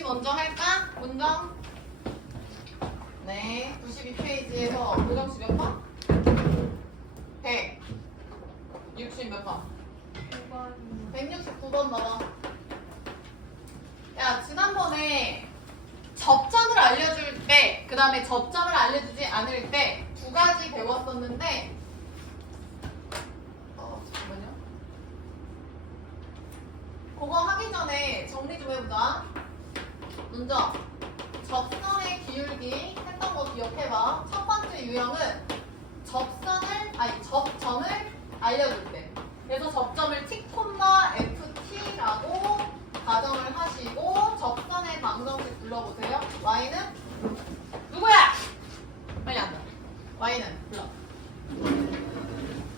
90 먼저 할까? 문정. 네, 92페이지에서 고정수 몇 번? 100. 60 몇 번? 169번 넣어. 야, 지난번에 접점을 알려줄 때, 그 다음에 접점을 알려주지 않을 때 두 가지 배웠었는데, 잠깐만요. 그거 하기 전에 정리 좀 해보자. 먼저, 접선의 기울기 했던 거 기억해봐. 첫 번째 유형은 접점을 알려줄 때. 그래서 접점을 T, FT라고 가정을 하시고 접선의 방정식 불러보세요. Y는 누구야? 빨리 앉아. Y는 불러.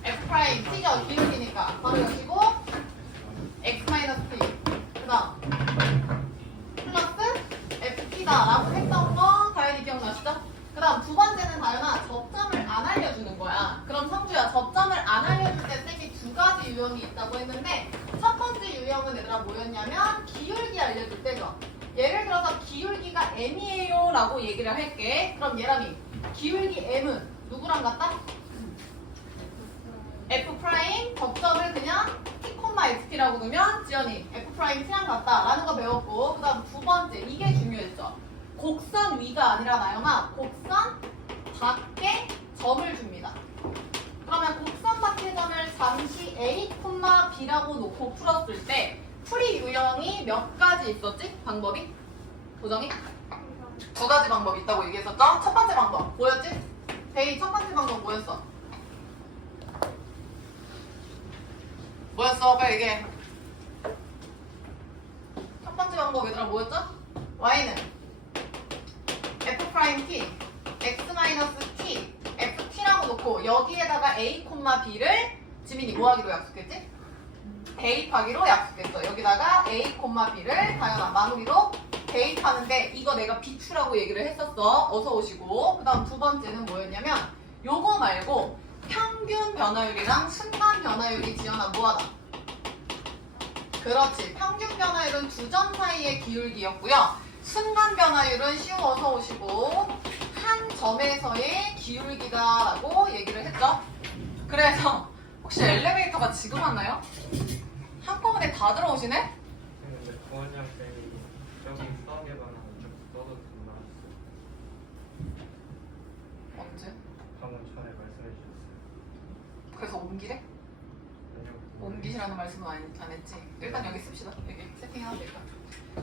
F' T가 기울기니까 바로 여시고 X-T 그 다음 플러스 FT다 라고 했던 거 다현이 기억나시죠? 그 다음 두 번째는 다현아 접점을 안 알려주는 거야. 그럼 성주야 접점을 안 알려줄 때 쌤이 두 가지 유형이 있다고 했는데 첫 번째 유형은 얘들아 뭐였냐면 기울기 알려줄 때죠. 예를 들어서 기울기가 m이에요 라고 얘기를 할게. 그럼 얘람이 기울기 m은 누구랑 같다? F' 접점을 그냥 T, FT라고 넣으면 지연이 F'T랑 같다 라는 거 배웠고 그 다음 두 번째 이게 중요했죠. 곡선 위가 아니라 나영아 곡선 밖에 점을 줍니다. 그러면 곡선 밖의 점을 잠시 A, B라고 놓고 풀었을 때 풀이 유형이 몇 가지 있었지? 방법이? 도정이? 두 가지 방법이 있다고 얘기했었죠? 첫 번째 방법 뭐였지? 데이 첫 번째 방법 뭐였어? 뭐였어? 빨리 얘기해. 첫 번째 방법 얘들아 뭐였죠? Y는 F'T, X-T, FT라고 놓고 여기에다가 A, B를 지민이 뭐 하기로 약속했지? 대입하기로 약속했어. 여기다가 A, B를 다현아 마무리로 대입하는데 이거 내가 비추라고 얘기를 했었어. 어서 오시고. 그 다음 두 번째는 뭐였냐면 요거 말고 평균 변화율이랑 순간 변화율이 지연아 뭐하다? 그렇지. 평균 변화율은 두 점 사이의 기울기였고요. 순간 변화율은 어서 오시고 한 점에서의 기울기다라고 얘기를 했죠. 그래서 혹시 엘리베이터가 지금 왔나요? 한꺼번에 다 들어오시네? 근데 구원장 쌤이 저기 수학에 관한 좀 써도 된다 언제? 방금 전에 말씀해 주셨어요. 그래서 옮기래? 아니요. 옮기시라는 말씀은 안 했지. 일단 여기 씁시다. 여기 세팅하면 될까?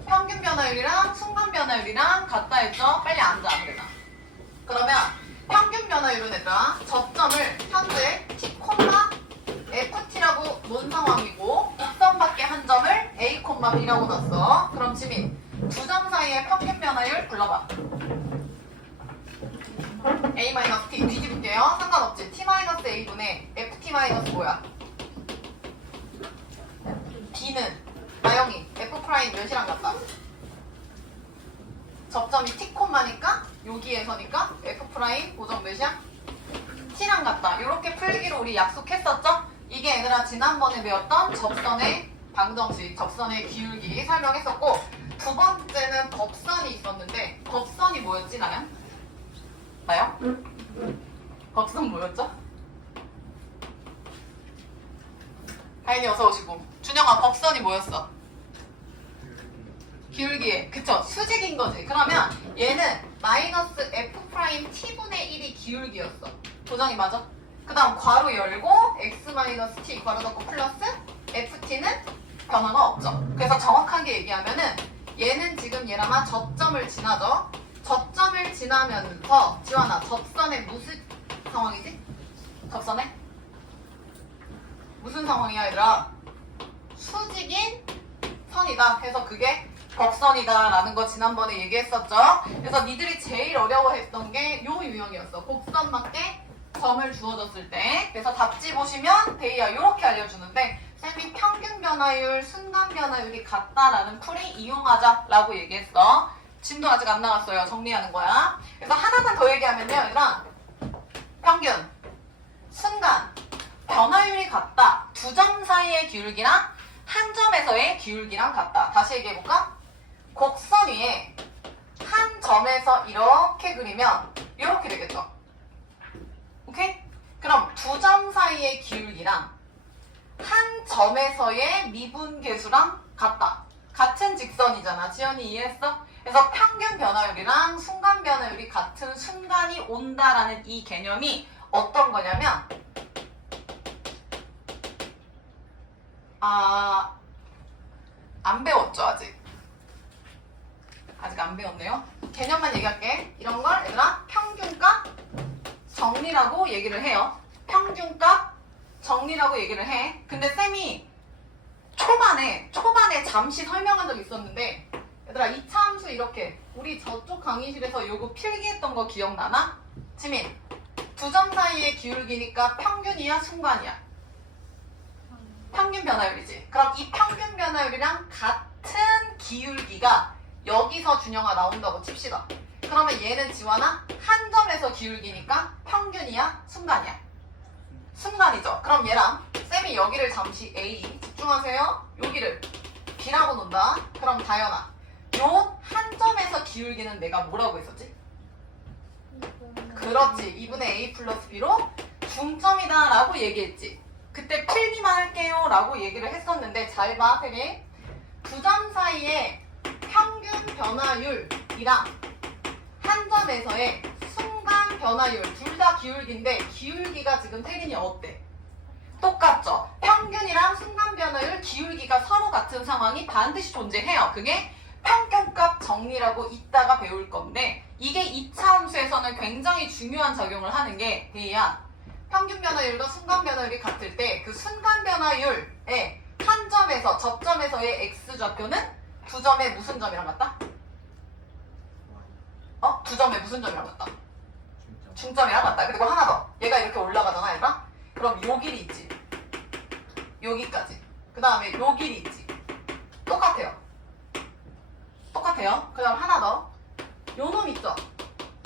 평균 변화율이랑 순간 변화율이랑 같다 했죠? 빨리 앉아 아무데나. 그러면 평균 변화율은 얘들아 접점을 현재 T, FT라고 놓은 상황이고 곡선 밖에 한 점을 A, B라고 놨어. 그럼 지민 두 점 사이의 평균 변화율 불러봐. A-T 뒤집을게요. 상관없지. T-A분의 FT- 뭐야? B는 나영이 F' 몇이랑 같다? 접점이 T, 니까 여기에서니까 F' 고정 몇이야? T랑 같다. 이렇게 풀기로 우리 약속했었죠? 이게 얘들아 지난번에 배웠던 접선의 방정식, 접선의 기울기 설명했었고 두 번째는 법선이 있었는데 법선이 뭐였지 나영? 나영? 법선 뭐였죠? 다인이 어서 오시고. 준영아 법선이 뭐였어? 기울기에 그쵸 수직인 거지. 그러면 얘는 마이너스 F'T분의 1이 기울기였어. 도정이 맞아? 그 다음 괄호 열고 X-T 괄호 닫고 플러스 FT는 변화가 없죠. 그래서 정확하게 얘기하면은 얘는 지금 얘랑아 접점을 지나죠. 접점을 지나면서 지환아 접선의 무슨 상황이지? 접선의? 무슨 상황이야 얘들아? 수직인 선이다. 그래서 그게 곡선이다 라는 거 지난번에 얘기했었죠. 그래서 니들이 제일 어려워했던 게 요 유형이었어. 곡선 밖에 점을 주어졌을 때. 그래서 답지 보시면 데이야 요렇게 알려주는데 쌤이 평균 변화율, 순간 변화율이 같다라는 풀이 이용하자 라고 얘기했어. 진도 아직 안 나왔어요. 정리하는 거야. 그래서 하나만 더 얘기하면요 얘들아 평균, 순간, 변화율이 같다. 두 점 사이의 기울기랑 한 점에서의 기울기랑 같다. 다시 얘기해볼까? 곡선 위에 한 점에서 이렇게 그리면 이렇게 되겠죠. 오케이? 그럼 두 점 사이의 기울기랑 한 점에서의 미분계수랑 같다. 같은 직선이잖아. 지연이 이해했어? 그래서 평균 변화율이랑 순간 변화율이 같은 순간이 온다라는 이 개념이 어떤 거냐면 안 배웠죠 아직? 아직 안 배웠네요. 개념만 얘기할게. 이런 걸 얘들아 평균값 정리라고 얘기를 해요. 평균값 정리라고 얘기를 해. 근데 쌤이 초반에 잠시 설명한 적이 있었는데 얘들아 2차 함수 이렇게 우리 저쪽 강의실에서 요거 필기했던 거 기억나나? 지민 두 점 사이의 기울기니까 평균이야 순간이야? 평균 변화율이지. 그럼 이 평균 변화율이랑 같은 기울기가 여기서 준영아 나온다고 칩시다. 그러면 얘는 지원아 한 점에서 기울기니까 평균이야 순간이야? 순간이죠. 그럼 얘랑 쌤이 여기를 잠시 A 집중하세요. 여기를 B라고 놓는다. 그럼 다현아 요 한 점에서 기울기는 내가 뭐라고 했었지? 그렇지. 2분의 A 플러스 B로 중점이다 라고 얘기했지. 그때 필기만 할게요 라고 얘기를 했었는데 잘 봐, 쌤이. 두 점 사이의 평균 변화율이랑 한 점에서의 순간 변화율 둘 다 기울기인데 기울기가 지금 태린이 어때? 똑같죠? 평균이랑 순간 변화율 기울기가 서로 같은 상황이 반드시 존재해요. 그게 평균값 정리라고 이따가 배울 건데 이게 2차 함수에서는 굉장히 중요한 작용을 하는 게 대야 평균 변화율과 순간 변화율이 같을 때 그 순간 변화율의 한 점에서 접점에서의 x좌표는 두 점의 무슨 점이랑 같다? 두 점의 무슨 점이랑 같다? 중점이랑 같다. 그리고 하나 더. 얘가 이렇게 올라가잖아, 얘가? 그럼 요 길이 있지. 여기까지. 그 다음에 요 길이 있지. 똑같아요. 똑같아요. 그 다음 하나 더. 요 놈 있죠?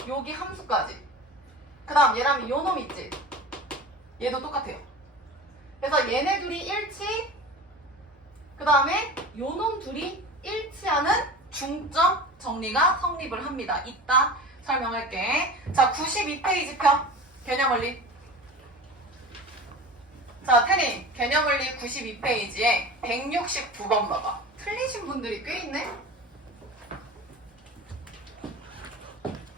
여기 함수까지. 그 다음 얘랑 요 놈 있지? 얘도 똑같아요. 그래서 얘네 둘이 일치. 그 다음에 요 놈 둘이 일치하는 중점 정리가 성립을 합니다. 이따 설명할게. 자, 92페이지 펴. 개념원리. 자, 태린. 개념원리 92페이지에 169번 봐봐. 틀리신 분들이 꽤 있네?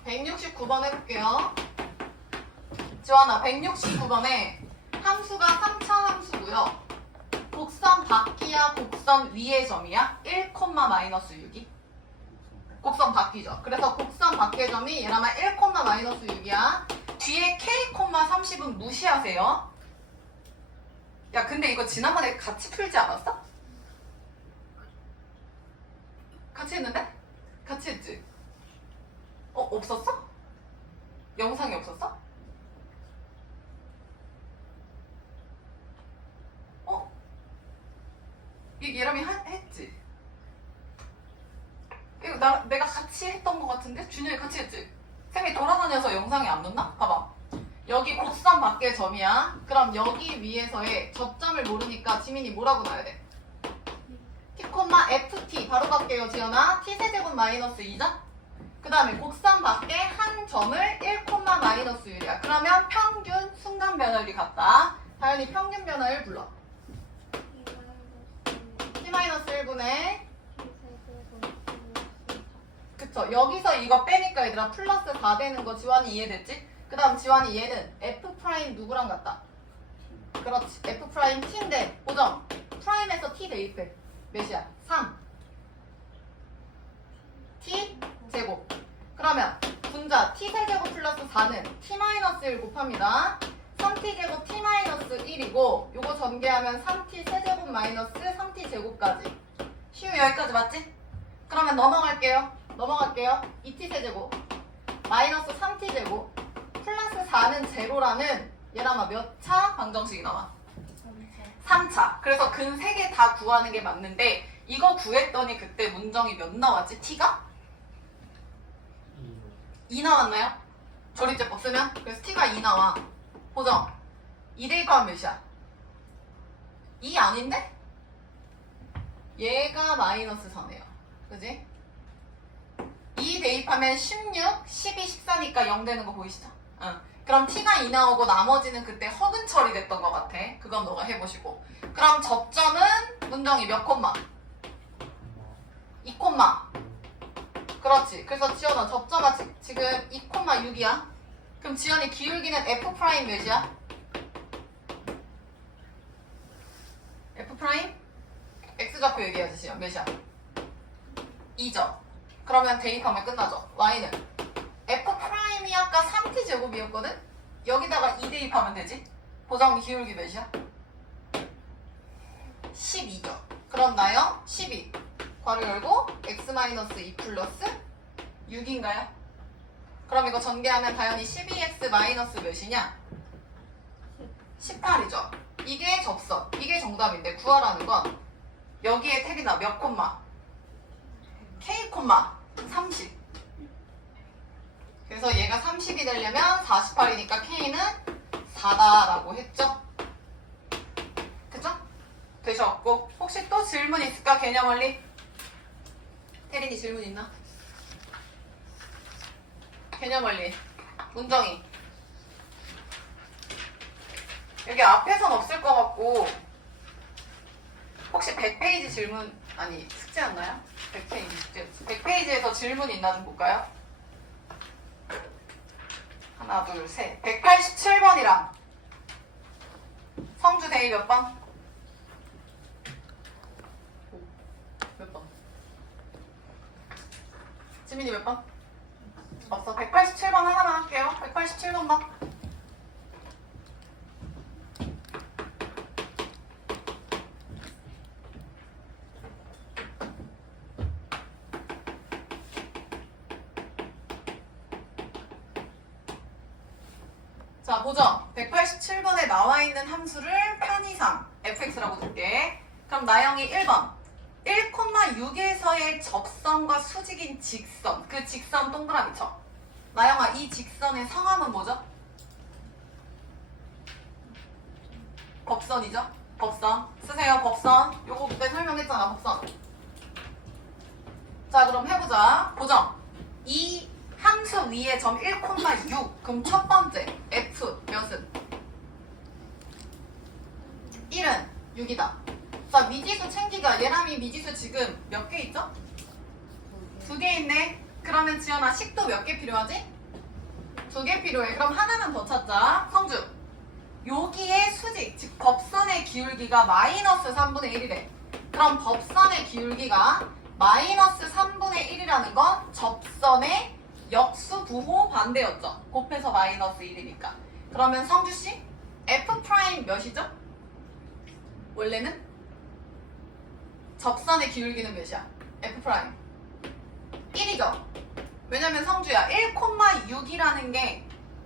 169번 해볼게요. 지원아, 169번에 함수가 3차 함수고요. 곡선 바퀴야, 곡선 위의 점이야? 1,-6이? 곡선 바퀴죠. 그래서 곡선 바퀴의 점이 얘라면 1,-6이야. 뒤에 K,30은 무시하세요. 야, 근데 이거 지난번에 같이 풀지 않았어? 같이 했는데? 같이 했지? 없었어? 영상이 없었어? 얘람이 했지? 이거 내가 같이 했던 것 같은데? 준영이 같이 했지? 쌤이 돌아다녀서 영상이 안 넣나? 봐봐. 여기 곡선 밖의 점이야. 그럼 여기 위에서의 접점을 모르니까 지민이 뭐라고 놔야 돼? t, ft 바로 갈게요 지연아. t세제곱 마이너스 2죠? 그 다음에 곡선 밖에 한 점을 1,-1이야. 그러면 평균 순간 변화율이 같다. 다현이 평균 변화율 불러. t-1분의 그쵸. 여기서 이거 빼니까 얘들아 플러스 4 되는 거 지환이 이해됐지? 그 다음 지환이 얘는 f 프라임 누구랑 같다? 그렇지. f 프라임 t인데 고정. 프라임에서 t 대입해. 몇이야? 3. t 제곱. 그러면 분자 t세제곱 플러스 4는 t-1 곱합니다. 3t 제곱 t-1이고 요거 전개하면 3t 세제곱 마이너스 3t 제곱까지. 쉬우 여기까지 맞지? 그러면 넘어갈게요. 2t 세제곱 마이너스 3t 제곱 플러스 4는 제로라는 얘라마 몇 차 방정식이 나와? 3차. 그래서 근 3개 다 구하는 게 맞는데 이거 구했더니 그때 문정이 몇 나왔지? t가? 2 나왔나요? 조립제법 쓰면? 그래서 t가 2 나와. 보정. 2 대입하면 몇이야? 2 아닌데? 얘가 마이너스 4네요. 그지? 대입하면 16, 12, 14니까 0 되는 거 보이시죠? 응. 그럼 t가 2 나오고 나머지는 그때 허근 처리됐던 것 같아. 그건 너가 해보시고. 그럼 접점은 문정이 몇 콤마? 2 콤마. 그렇지. 그래서 지연아 접점가 지금 2 콤마 6이야. 그럼 지연이 기울기는 f 프라임 몇이야? f 프라임? x좌표 얘기해야지 지연. 몇이야? 2죠. 그러면 대입하면 끝나죠. y는 f 프라임이 아까 3t 제곱이었거든? 여기다가 2 대입하면 되지? 보정 기울기 몇이야? 12죠. 그럼 나요? 12. 괄호 열고 x-2 플러스 6인가요? 그럼 이거 전개하면 당연히 12x 마이너스 몇이냐? 18이죠. 이게 접선. 이게 정답인데 구하라는 건 여기에 태리나 몇 콤마? k 콤마 30. 그래서 얘가 30이 되려면 48이니까 k는 4다라고 했죠? 그죠? 되셨고 혹시 또 질문 있을까? 개념 원리? 태린이 질문 있나? 개념 원리 문정이 여기 앞에선 없을 것 같고 혹시 100페이지 질문 아니 숙제였나요? 100페이지 숙제 100페이지에서 질문 있나 좀 볼까요? 하나 둘 셋 187번이랑 성주 대입 몇 번? 몇 번? 지민이 몇 번? 없어. 187번 하나만 할게요. 187번 봐. 자, 보죠. 187번에 나와 있는 함수를 편의상 fx라고 줄게. 그럼 나영이 1번. 1,6에서의 접선과 수직인 직선. 그 직선 동그라미 쳐. 나영아, 이 직선의 성함은 뭐죠? 법선이죠? 법선. 쓰세요, 법선. 요거 그때 설명했잖아, 법선. 자, 그럼 해보자. 보죠. 이 함수 위에 점 1,6. 그럼 첫 번째 f 몇은? 1은 6이다. 자, 미지수 챙기가 얘랑이 미지수 지금 몇 개 있죠? 2개 있네. 그러면 지연아 식도 몇 개 필요하지? 2개 필요해. 그럼 하나만 더 찾자. 성주. 여기에 수직, 즉 법선의 기울기가 마이너스 3분의 1이래. 그럼 법선의 기울기가 마이너스 3분의 1이라는 건 접선의 역수 부호 반대였죠. 곱해서 마이너스 1이니까. 그러면 성주씨 f 프라임 몇이죠? 원래는? 접선의 기울기는 몇이야? f 프라임 1이죠. 왜냐면 성주야 1,6이라는 게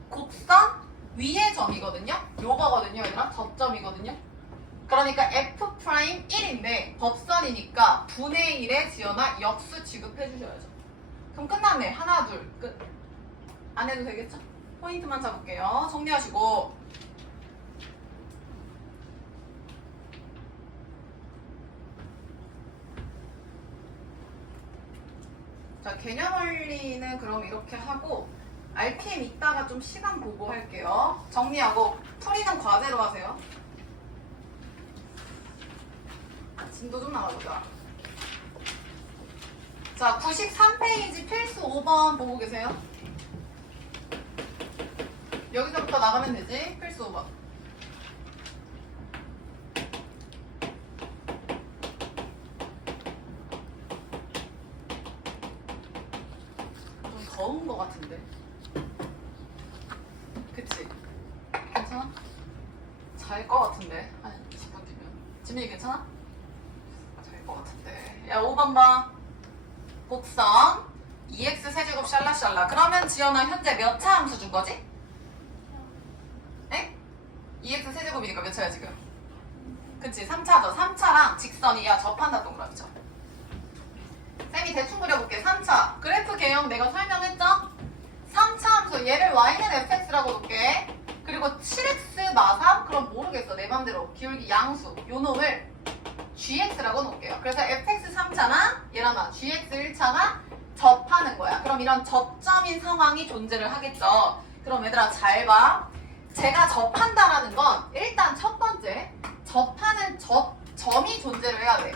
곡선 위의 점이거든요. 요거거든요 얘들아. 접점이거든요. 그러니까 f 프라임 1인데 법선이니까 분의 1에 지연아 역수 취급해 주셔야죠. 그럼 끝났네. 하나 둘 끝. 안 해도 되겠죠? 포인트만 잡을게요. 정리하시고 자, 개념 원리는 그럼 이렇게 하고 RPM 이따가 좀 시간 보고 할게요. 정리하고 풀이는 과제로 하세요. 진도 좀 나가보자. 자, 93페이지 필수 5번 보고 계세요. 여기서부터 나가면 되지. 필수 5번. 좀 더운 거 같은데. 그치? 괜찮아? 잘 거 같은데. 한 20분 뒤면. 지민이 괜찮아? 잘 거 같은데. 야, 5번 봐. 곡선 2x 세제곱 샬라샬라. 그러면 지연아 현재 몇 차 함수 준 거지? 에? 2x 세제곱이니까 몇 차야 지금? 그치 3차죠. 3차랑 직선이 야 접한다 동그라미죠. 쌤이 대충 그려볼게. 3차 그래프 개형 내가 설명했죠? 3차 함수 얘를 y는 fx라고 놓을게. 그리고 7x 마삼 그럼 모르겠어 내 맘대로 기울기 양수 요 놈을 gx라고 놓을게요. 그래서 fx 3차나 얘랑아 gx 1차가 접하는 거야. 그럼 이런 접점인 상황이 존재를 하겠죠. 그럼 얘들아 잘 봐. 제가 접한다라는 건 일단 첫 번째 접하는 점이 존재를 해야 돼.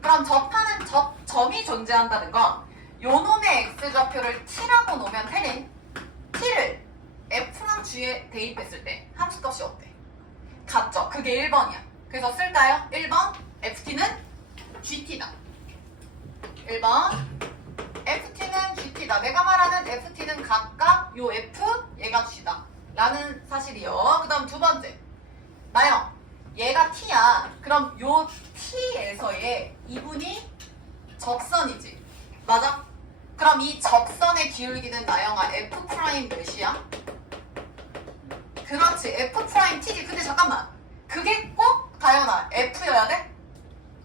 그럼 접하는 점이 존재한다는 건 요놈의 x좌표를 t라고 놓으면 테린 t를 f랑 g에 대입했을 때 함수값이 어때? 같죠? 그게 1번이야. 그래서 쓸까요? 1번 ft는 gt다. 1번 ft는 gt다. 내가 말하는 ft는 각각 요 f 얘가 g다 라는 사실이요. 그 다음 두 번째 나영 얘가 t야. 그럼 요 t에서의 이분이 접선이지. 맞아? 그럼 이 접선의 기울기는 나영아 f 프라임 몇이야? 그렇지 f 프라임 t지. 근데 잠깐만 그게 꼭 다영아 f여야 돼?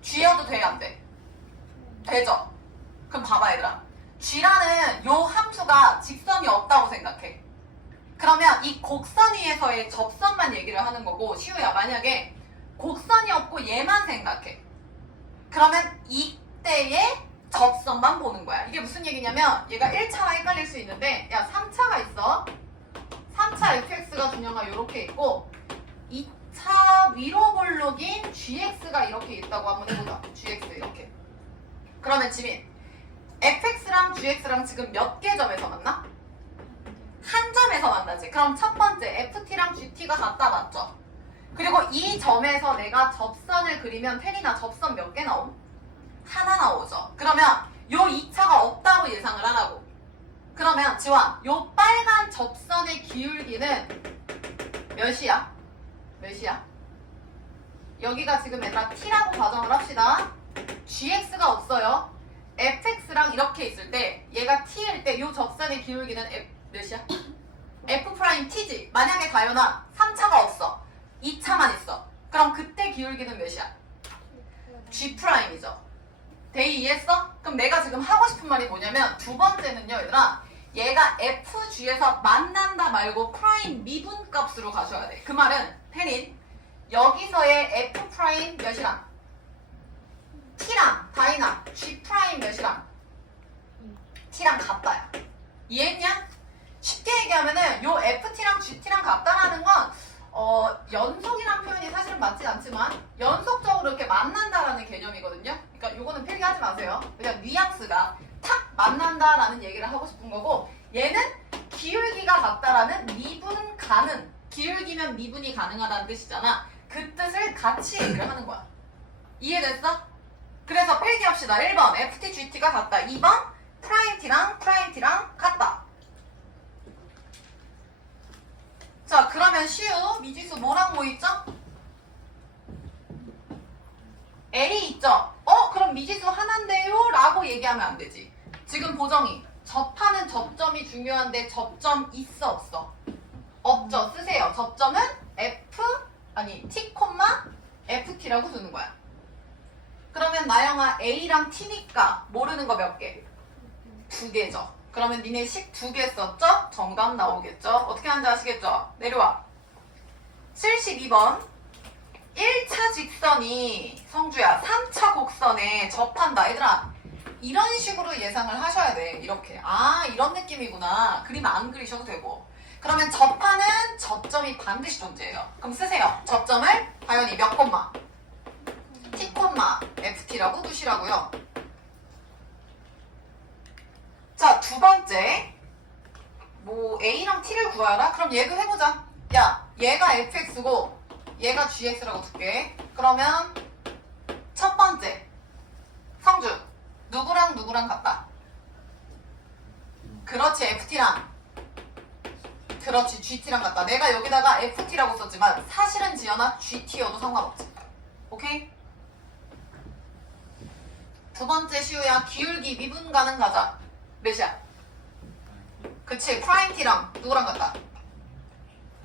g여도 돼 안 돼? 되죠? 그럼 봐봐 얘들아 g라는 요 함수가 직선이 없다고 생각해. 그러면 이 곡선 위에서의 접선만 얘기를 하는 거고 시우야 만약에 곡선이 없고 얘만 생각해. 그러면 이때의 접선만 보는 거야. 이게 무슨 얘기냐면 얘가 1차랑 헷갈릴 수 있는데 야 3차가 있어. 3차 fx가 준영아 이렇게 있고 2차 위로 볼록인 gx가 이렇게 있다고 한번 해보자. gx 이렇게. 그러면 지민 fx랑 gx랑 지금 몇 개 점에서 만나? 한 점에서 만나지. 그럼 첫 번째 ft랑 gt가 같다 맞죠? 그리고 이 점에서 내가 접선을 그리면 테리나 접선 몇 개 나옴? 하나 나오죠. 그러면 요 2차가 없다고 예상을 하라고. 그러면 지원 요 빨간 접선의 기울기는 몇이야? 몇이야? 여기가 지금 얘들아 t라고 가정을 합시다. gx가 없어요. fx랑 이렇게 있을 때 얘가 t일 때 요 접선의 기울기는 몇이야? f 프라임 t지. 만약에 다연아 3차가 없어. 2차만 있어. 그럼 그때 기울기는 몇이야? g 프라임이죠. 데이 이해했어? 그럼 내가 지금 하고 싶은 말이 뭐냐면 두 번째는요 얘들아 얘가 fg에서 만난다 말고 프라임 미분 값으로 가셔야 돼. 그 말은 태린 여기서의 f 프라임 몇이랑 t랑 다이나 g 프라임 몇이랑 t랑 같다야. 이해했냐? 쉽게 얘기하면은 요 ft랑 gt랑 같다라는 건 연속이란 표현이 사실은 맞진 않지만 연속적으로 이렇게 만난다라는 개념이거든요. 그러니까 요거는 필기하지 마세요. 그냥 뉘앙스가 탁 만난다라는 얘기를 하고 싶은 거고 얘는 기울기가 같다라는 미분 가능. 기울기면 미분이 가능하다는 뜻이잖아. 그 뜻을 같이 얘기를 하는 거야. 이해됐어? 그래서 필기합시다. 1번 ft, gt가 같다. 2번 프라임 t랑 같다. 자 그러면 시우 미지수 뭐랑 뭐 있죠? L이 있죠? 그럼 미지수 하나인데요? 라고 얘기하면 안 되지. 지금 보정이 접하는 접점이 중요한데 접점 있어 없어? 없죠. 쓰세요. 접점은 t, ft라고 두는 거야. 그러면 나영아 A랑 T니까 모르는 거 몇 개? 2개죠. 그러면 니네 식 2개 썼죠? 정답 나오겠죠? 어떻게 하는지 아시겠죠? 내려와. 72번 1차 직선이 성주야 3차 곡선에 접한다. 얘들아 이런 식으로 예상을 하셔야 돼. 이렇게 이런 느낌이구나. 그림 안 그리셔도 되고. 그러면 접하는 접점이 반드시 존재해요. 그럼 쓰세요. 접점을 다연히 몇 콤마? t, ft라고 두시라고요. 자, 두 번째 뭐 A랑 T를 구하라? 그럼 얘도 해보자. 야, 얘가 fx고 얘가 gx라고 둘게. 그러면 첫 번째 성주 누구랑 같다? 그렇지 ft랑 그렇지 gt랑 같다. 내가 여기다가 ft라고 썼지만 사실은 지연아 gt여도 상관없지. 오케이? 두 번째 시우야 기울기 미분 가능 가자. 몇이야? 그치 프라임 t랑 누구랑 같다?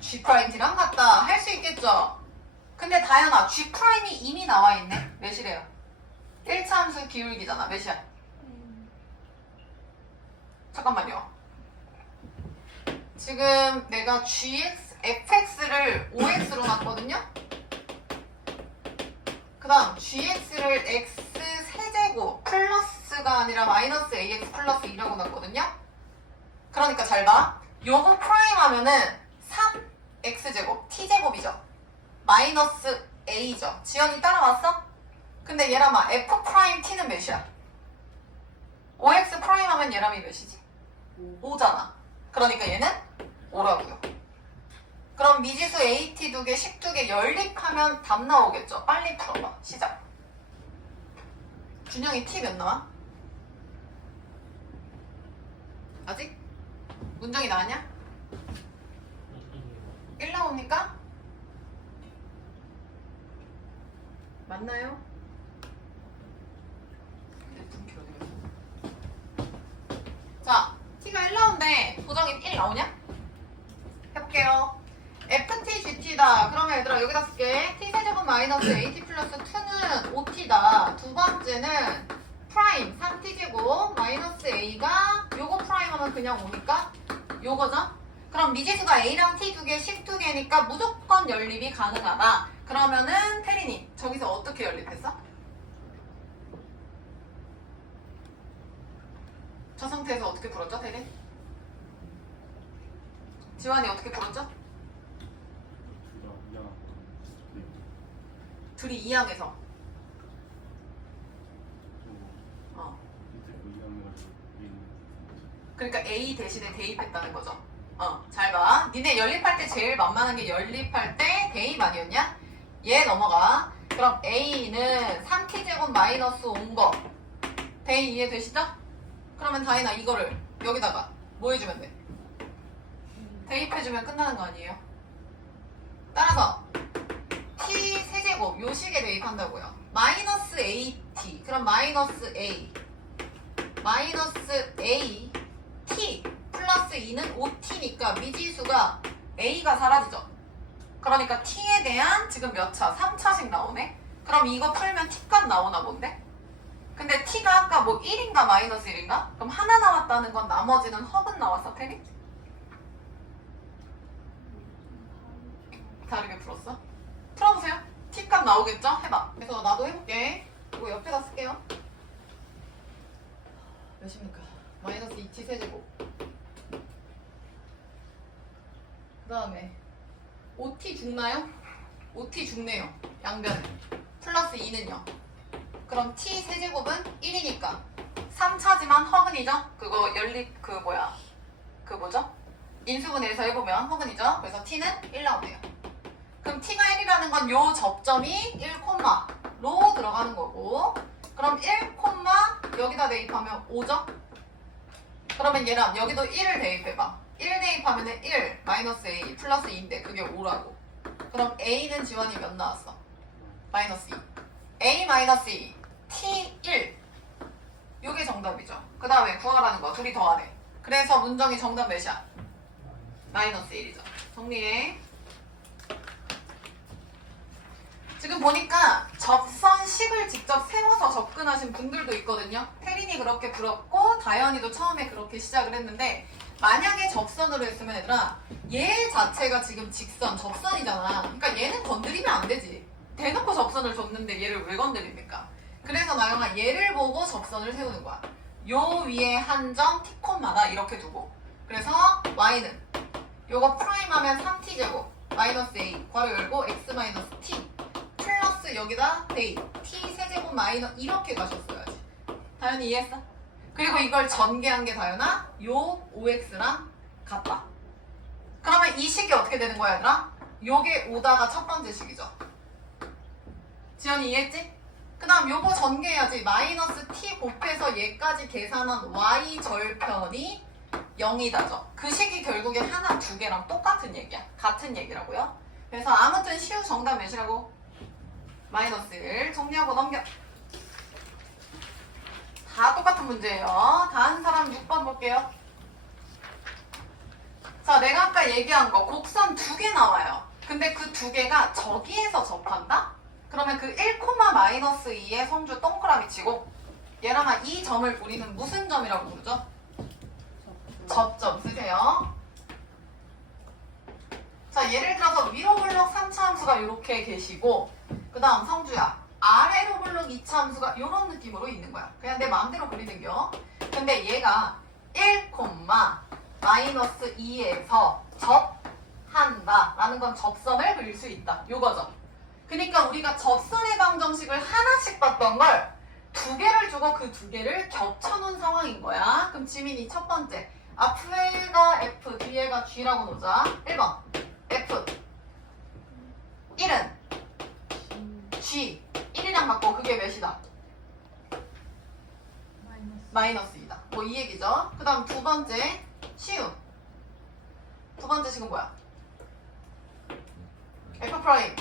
g 프라임 t랑 같다. 할 수 있겠죠? 근데 다현아 g 프라임이 이미 나와 있네. 몇이래요? 1차 함수 기울기잖아. 몇이야? 잠깐만요. 지금 내가 fx를 5x로 놨거든요? 그 다음 gx를 x 세제곱 플러스 x가 아니라 마이너스 ax 플러스 2라고 났거든요. 그러니까 잘 봐. 요거 프라임 하면은 3x제곱 t제곱이죠. 마이너스 a죠. 지연이 따라왔어? 근데 얘라마 f 프라임 t는 몇이야? 5x 프라임 하면 얘람이 몇이지? 5잖아. 그러니까 얘는 5라고요. 그럼 미지수 AT 2개, 식 2개 연립하면 답 나오겠죠? 빨리 풀어봐. 시작. 준영이 T 몇 나와? 아직? 문정이 나왔냐? 1 나옵니까? 맞나요? 자, T가 1 나오는데 도정이 1 나오냐? 해볼게요. FT, GT다. 그러면 얘들아 여기다 쓸게. T세제곱 마이너스 AT 플러스 2는 OT다. 두 번째는 프라임 3T제곱 마이너스 A가 요거 프라임 하면 그냥 오니까 요거죠? 그럼 미지수가 A랑 T 2개, 식 2개니까 무조건 연립이 가능하다. 그러면은 태린이 저기서 어떻게 연립했어? 저 상태에서 어떻게 풀었죠, 태린? 지환이 어떻게 풀었죠? 둘이 2항에서 그러니까 A 대신에 대입했다는 거죠. 잘 봐. 니네 연립할 때 제일 만만한 게 연립할 때 대입 아니었냐? 얘 넘어가. 그럼 A는 3T제곱 마이너스 온 거 대입 이해되시죠? 그러면 다인아 이거를 여기다가 뭐 해주면 돼? 대입해주면 끝나는 거 아니에요? 따라서 T 세제곱 요 식에 대입한다고요. 마이너스 AT 그럼 마이너스 A T 플러스 2는 OT니까 미지수가 A가 사라지죠. 그러니까 T에 대한 지금 몇 차? 3차씩 나오네? 그럼 이거 풀면 T값 나오나 본데? 근데 T가 아까 뭐 1인가 마이너스 1인가? 그럼 하나 나왔다는 건 나머지는 허근 나왔어, 테리? 다르게 풀었어? 풀어보세요. T값 나오겠죠? 해봐. 그래서 나도 해볼게. 이거 옆에다 쓸게요. 몇입니까? 마이너스 2T 세제곱. 그 다음에 OT 죽나요? OT 죽네요. 양변에. 플러스 2는요. 그럼 T 세제곱은 1이니까 3차지만 허근이죠? 그거 연립 그 뭐죠? 인수분해해서 해보면 허근이죠? 그래서 T는 1 나오네요. 그럼 T가 1이라는 건 요 접점이 1, 로 들어가는 거고 그럼 1, 여기다 대입하면 5죠? 그러면 얘랑 여기도 1을 대입해봐. 1 대입하면 1 마이너스 A 플러스 2인데 그게 5라고. 그럼 A는 지원이 몇 나왔어? 마이너스 2. A 마이너스 2 T 1 요게 정답이죠. 그 다음에 구하라는 거 둘이 더하네. 그래서 문정이 정답 몇이야? 마이너스 1이죠. 정리해. 지금 보니까 접선식을 직접 세워서 접근하신 분들도 있거든요. 태린이 그렇게 풀었고 다현이도 처음에 그렇게 시작을 했는데 만약에 접선으로 했으면 얘들아 얘 자체가 지금 직선, 접선이잖아. 그러니까 얘는 건드리면 안 되지. 대놓고 접선을 줬는데 얘를 왜 건드립니까? 그래서 나영아 얘를 보고 접선을 세우는 거야. 요 위에 한 점 T콤마다 이렇게 두고 그래서 Y는 요거 프라임하면 3T제곱 마이너스 A 괄호 열고 X 마이너스 T 플러스 여기다 대입 T 세제곱 마이너스 이렇게 가셨어야지. 다현이 이해했어? 그리고 이걸 전개한 게 다현아 요 OX랑 같다. 그러면 이 식이 어떻게 되는 거야 얘들아? 요게 오다가 첫 번째 식이죠. 지연이 이해했지? 그 다음 요거 전개해야지. 마이너스 T 곱해서 얘까지 계산한 Y 절편이 0이다죠. 그 식이 결국에 하나, 두 개랑 똑같은 얘기야. 같은 얘기라고요. 그래서 아무튼 시우 정답 몇이라고? 마이너스 1 정리하고 넘겨. 다 똑같은 문제예요. 다른 사람 6번 볼게요. 자, 내가 아까 얘기한 거 곡선 2개 나와요. 근데 그 2개가 저기에서 접한다? 그러면 그 1, 마이너스 2의 성주 동그라미 치고 얘랑아 이 점을 우리는 무슨 점이라고 부르죠? 접점 쓰세요. 자, 예를 들어서 위로 블록 3차 함수가 이렇게 계시고 그 다음 성주야 아래로 블록 이차 함수가 이런 느낌으로 있는 거야. 그냥 내 마음대로 그리는겨. 근데 얘가 1, 마이너스 2에서 접한다 라는 건 접선을 그릴 수 있다. 요거죠. 그러니까 우리가 접선의 방정식을 하나씩 봤던 걸 두 개를 주고 그 두 개를 겹쳐놓은 상황인 거야. 그럼 지민이 첫 번째 앞에가 F, 뒤에가 G라고 놓자. 1번 F 1은 G 1이랑 갖고 그게 몇이다? 마이너스 2다. 뭐 이 얘기죠. 그 다음 두 번째 시우. 두 번째 식은 뭐야? F 프라임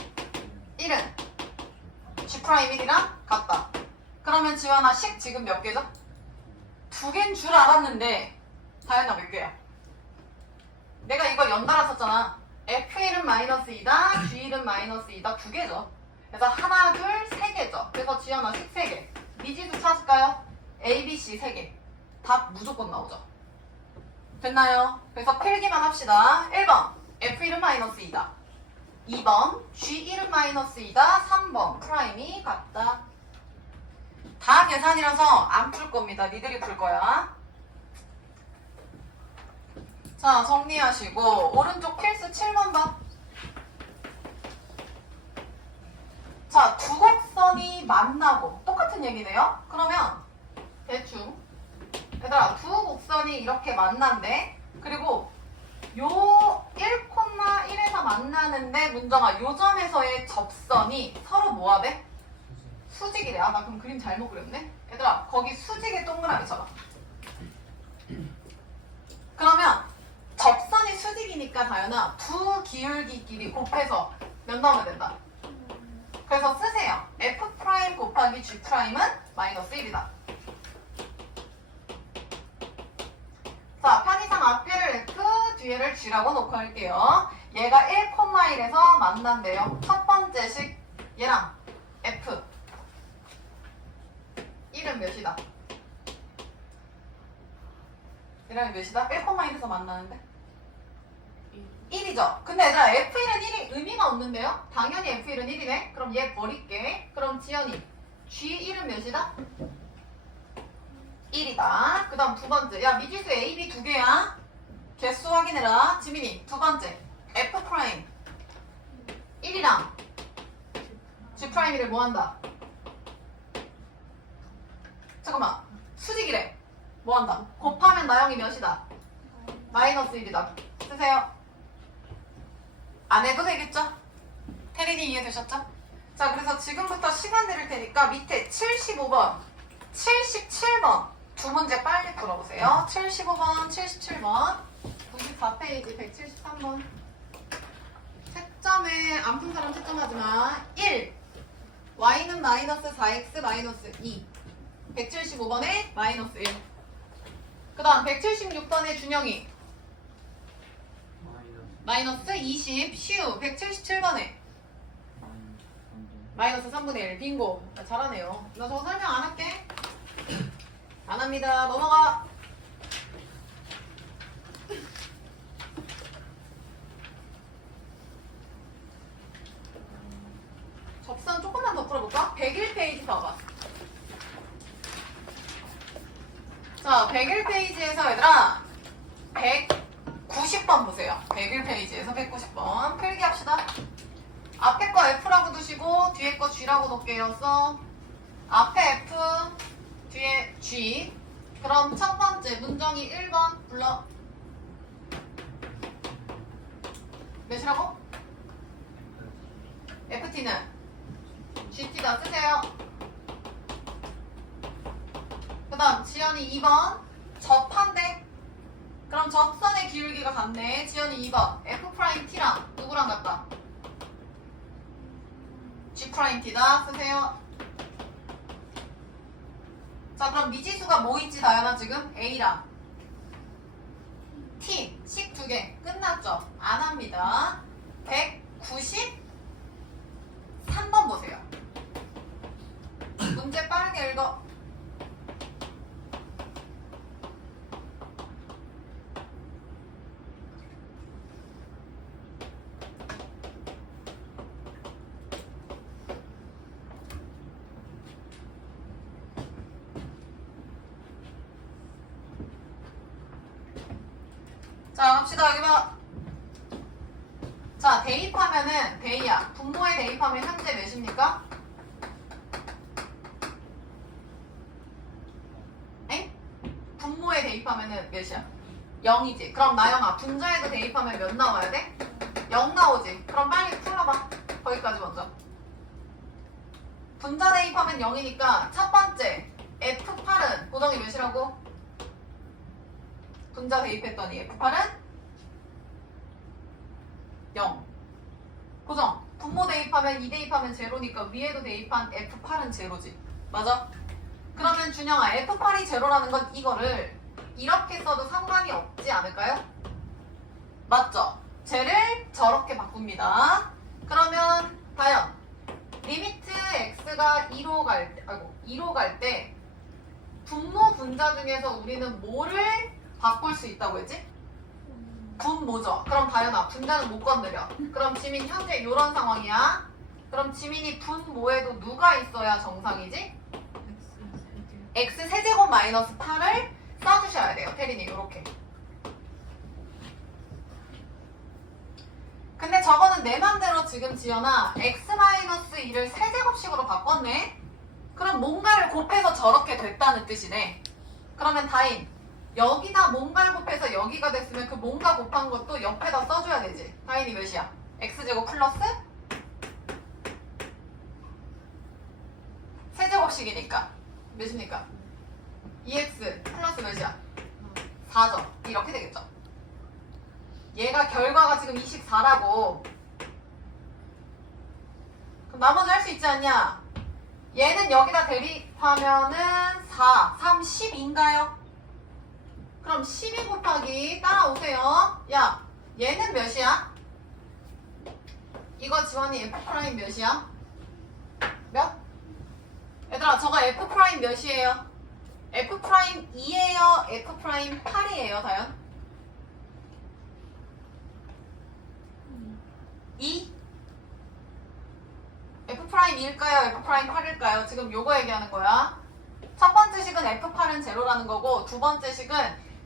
1은 G 프라임 1이랑 같다. 그러면 지환아 식 지금 몇 개죠? 두 개인 줄 알았는데 다현아 몇 개야? 내가 이거 연달아 썼잖아. F1은 마이너스 2다, G1은 마이너스 2다 두 개죠. 그래서 하나, 둘, 세 개죠. 그래서 지현아 식 세 개. 미지수 찾을까요? A, B, C 세 개. 답 무조건 나오죠. 됐나요? 그래서 필기만 합시다. 1번 F1은 마이너스 2다. 2번 G1은 마이너스 2다. 3번 프라임이 같다. 다 계산이라서 안 풀 겁니다. 니들이 풀 거야. 자, 정리하시고 오른쪽 필수 7번 봐. 자, 두 곡선이 만나고 똑같은 얘기네요. 그러면 대충 얘들아 두 곡선이 이렇게 만난대. 그리고 요 1,1에서 만나는데 문정아 요 점에서의 접선이 서로 뭐하대? 수직이래. 아, 나 그럼 그림 잘못 그렸네? 얘들아 거기 수직의 동그라미 쳐봐. 그러면 접선이 수직이니까 다현아 두 기울기끼리 곱해서 몇 나오면 된다? 그래서 쓰세요. F 프라임 곱하기 G 프라임은 마이너스 1이다. 자, 편의상 앞에를 F, 뒤에를 G라고 놓고 할게요. 얘가 1,1에서 만난대요. 첫 번째 식 얘랑 F 1은 몇이다? 얘랑 몇이다? 1,1에서 만나는데 1이죠. 근데 얘들아 F1은 1이 의미가 없는데요? 당연히 F1은 1이네. 그럼 얘 버릴게. 그럼 지연이 G1은 몇이다? 1이다. 그 다음 두 번째. 야 미지수 A, B 두 개야. 개수 확인해라. 지민이 두 번째 F 프라임 1이랑 G 프라임 1을 뭐한다? 잠깐만 수직이래. 뭐한다? 곱하면 나영이 몇이다? 마이너스 1이다. 쓰세요. 안 해도 되겠죠? 태린이 이해되셨죠? 자, 그래서 지금부터 시간 드릴 테니까 밑에 75번, 77번 두 문제 빨리 풀어보세요. 75번, 77번 94페이지 173번 채점에 안 푼 사람 채점하지 마. 1 y는 마이너스 4x 마이너스 2 175번에 마이너스 1. 그 다음 176번에 준영이 마이너스 20 시우 177번에 마이너스 3분의 1 빙고. 잘하네요. 나 저거 설명 안 할게. 안 합니다. 넘어가. 접선 조금만 더 풀어볼까? 101페이지 봐봐. 자, 101페이지에서 얘들아 190번 보세요. 101페이지에서 190번 필기합시다. 앞에 거 F라고 두시고 뒤에 거 G라고 놓을게요. 써. 앞에 F, 뒤에 G. 그럼 첫 번째 문정이 1번 불러. 몇이라고? FT는 GT다. 쓰세요. 그 다음 지연이 2번 접한대. 그럼 접선의 기울기가 같네. 지연이 2번 F'T랑 누구랑 같다? G'T다. 쓰세요. 자, 그럼 미지수가 뭐 있지 다현아 지금? A랑 T 식 두 개 끝났죠? 안 합니다. 193번 보세요. 문제 빠르게 읽어. 자, 갑시다. 여기 봐. 자, 대입하면은 대이야. 분모에 대입하면 현재 몇입니까? 엥? 분모에 대입하면은 몇이야? 0이지. 그럼 나영아, 분자에도 대입하면 몇 나와야 돼? 0 나오지. 그럼 빨리 풀어봐. 거기까지 먼저. 분자 대입하면 0이니까 첫 번째 F8은 고정이 몇이라고? 분자 대입했더니 F8은 0. 고정. 분모 대입하면 2 대입하면 제로니까 위에도 대입한 F8은 제로지. 맞아? 그러면 준영아, F8이 제로라는 건 이거를 이렇게 써도 상관이 없지 않을까요? 맞죠? 쟤를 저렇게 바꿉니다. 그러면 다연 리미트 x가 2로 갈 때 분모 분자 중에서 우리는 뭐를 바꿀 수 있다고 했지? 분모죠. 그럼 다연아, 분자는 못 건드려. 그럼 지민 현재 이런 상황이야. 그럼 지민이 분모에도 누가 있어야 정상이지? x 세제곱 마이너스 8을 써주셔야 돼요. 태린이 이렇게. 근데 저거는 내 맘대로 지금 지연아 x-2를 세제곱식으로 바꿨네? 그럼 뭔가를 곱해서 저렇게 됐다는 뜻이네. 그러면 다인, 여기다 뭔가를 곱해서 여기가 됐으면 그 뭔가 곱한 것도 옆에다 써줘야 되지. 다인이 몇이야? x제곱 플러스? 세제곱식이니까 몇입니까? 2x 플러스 몇이야? 4죠. 이렇게 되겠죠. 얘가 결과가 지금 24라고. 그럼 나머지 할 수 있지 않냐? 얘는 여기다 대입하면은 4, 3, 10인가요? 그럼 12 곱하기 따라오세요. 야, 얘는 몇이야? 이거 지원이 F' 몇이야? 몇? 얘들아, 저거 F' 몇이에요? F'2예요? F'8이에요, 다연? 2? F'일까요? F'8일까요? 지금 요거 얘기하는 거야. 첫 번째 식은 F8은 제로라는 거고, 두 번째 식은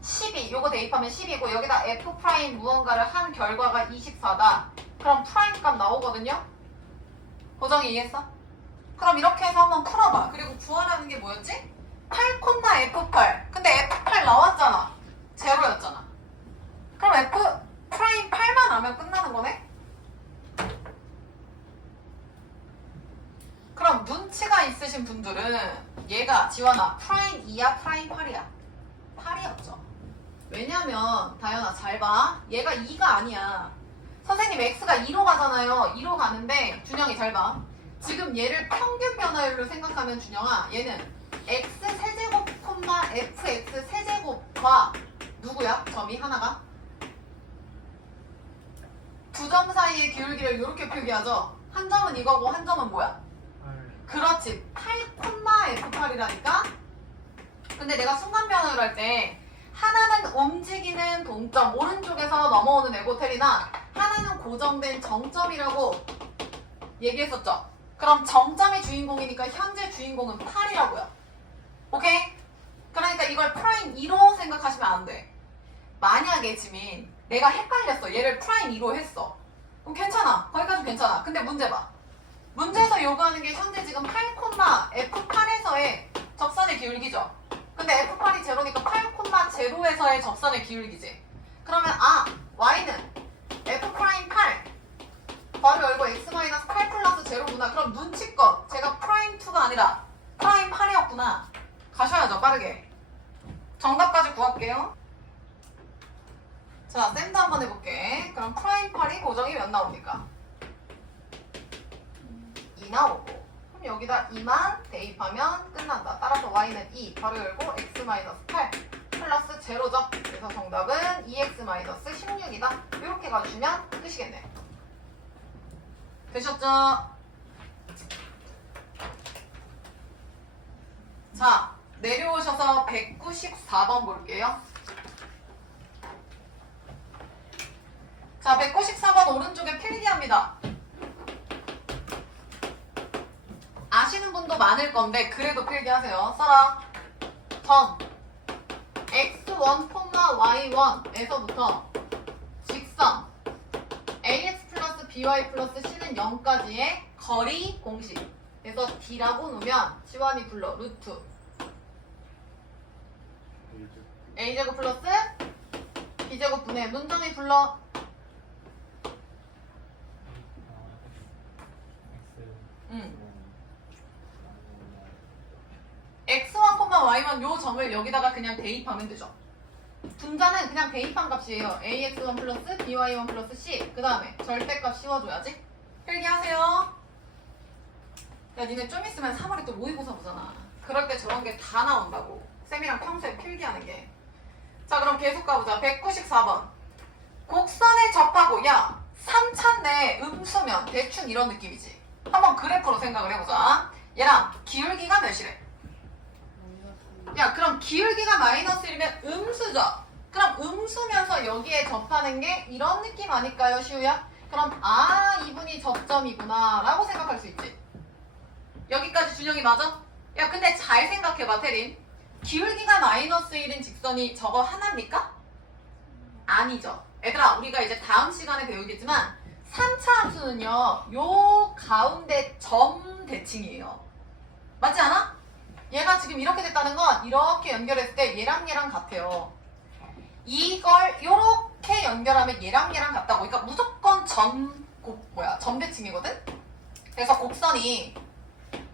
12, 요거 대입하면 10이고, 여기다 F' 무언가를 한 결과가 24다. 그럼 프라임 값 나오거든요? 고정이 이해했어? 그럼 이렇게 해서 한번 풀어봐. 그리고 구하라는 게 뭐였지? 8, F8. 근데 F8 나왔잖아. 제로였잖아. 그럼 F'8만 하면 끝나는 거네? 그럼 눈치가 있으신 분들은 얘가 지원아 프라임 2야 프라임 8이야? 8이었죠. 왜냐면 다현아 잘 봐. 얘가 2가 아니야. 선생님 x가 2로 가잖아요. 2로 가는데 준영이 잘 봐. 지금 얘를 평균 변화율로 생각하면 준영아 얘는 x 세제곱 콤마 fx 세제곱과 누구야? 점이 하나가? 두 점 사이의 기울기를 이렇게 표기하죠. 한 점은 이거고 한 점은 뭐야? 그렇지. 8,F8이라니까? 근데 내가 순간 변화를 할 때 하나는 움직이는 동점, 오른쪽에서 넘어오는 애고텔이나 하나는 고정된 정점이라고 얘기했었죠. 그럼 정점이 주인공이니까 현재 주인공은 8이라고요. 오케이? 그러니까 이걸 프라임 2로 생각하시면 안 돼. 만약에 지민 내가 헷갈렸어. 얘를 프라임 2로 했어. 그럼 괜찮아. 거기까지 괜찮아. 근데 문제 봐. 문제에서 요구하는 게 현재 지금 8,F8에서의 접선의 기울기죠. 근데 F8이 제로니까 8,0에서의 접선의 기울기지. 그러면 Y는 F'8 바로 열고 X-8 플러스 제로구나. 그럼 눈치껏 제가 프라임 2가 아니라 프라임 8이었구나. 가셔야죠, 빠르게. 정답까지 구할게요. 자, 쌤도 한번 해볼게. 그럼 프라임 8이 고정이 몇 나옵니까? 2 나오고, 그럼 여기다 2만 대입하면 끝난다. 따라서 y는 2 바로 열고 x-8 플러스 제로죠. 그래서 정답은 2x-16이다. 이렇게 가주시면 끝이겠네. 되셨죠? 자, 내려오셔서 194번 볼게요. 자, 194번 오른쪽에 필기합니다. 아시는 분도 많을 건데 그래도 필기하세요. 써라. 점 x1, y1에서부터 by 플러스 c는 0까지의 거리 공식. 그래서 d라고 놓으면 지원이 불러 루트 a제곱 플러스 b제곱 분의 문정이 불러 x1, y1 요 점을 여기다가 그냥 대입하면 되죠. 분자는 그냥 대입한 값이에요. ax1 플러스 by1 플러스 c. 그 다음에 절대값 씌워줘야지. 필기하세요. 야 니네 좀 있으면 3월에 또 모의고사 보잖아. 그럴 때 저런 게 다 나온다고. 쌤이랑 평소에 필기하는 게. 자 그럼 계속 가보자. 194번. 곡선에 접하고 야 3차인데 음수면 대충 이런 느낌이지. 한번 그래프로 생각을 해보자. 얘랑 기울기가 몇이래? 야 그럼 기울기가 마이너스 1이면 음수죠. 그럼 음수면서 여기에 접하는 게 이런 느낌 아닐까요 시우야? 그럼 아 이분이 접점이구나 라고 생각할 수 있지. 여기까지 준영이 맞아? 야 근데 잘 생각해봐 태린. 기울기가 마이너스 1인 직선이 저거 하나입니까? 아니죠. 얘들아 우리가 이제 다음 시간에 배우겠지만 3차 함수는요 요 가운데 점 대칭이에요. 맞지 않아? 얘가 지금 이렇게 됐다는 건 이렇게 연결했을 때 얘랑 얘랑 같아요. 이걸 이렇게 연결하면 얘랑 얘랑 같다고. 그러니까 무조건 점대칭이거든? 그래서 곡선이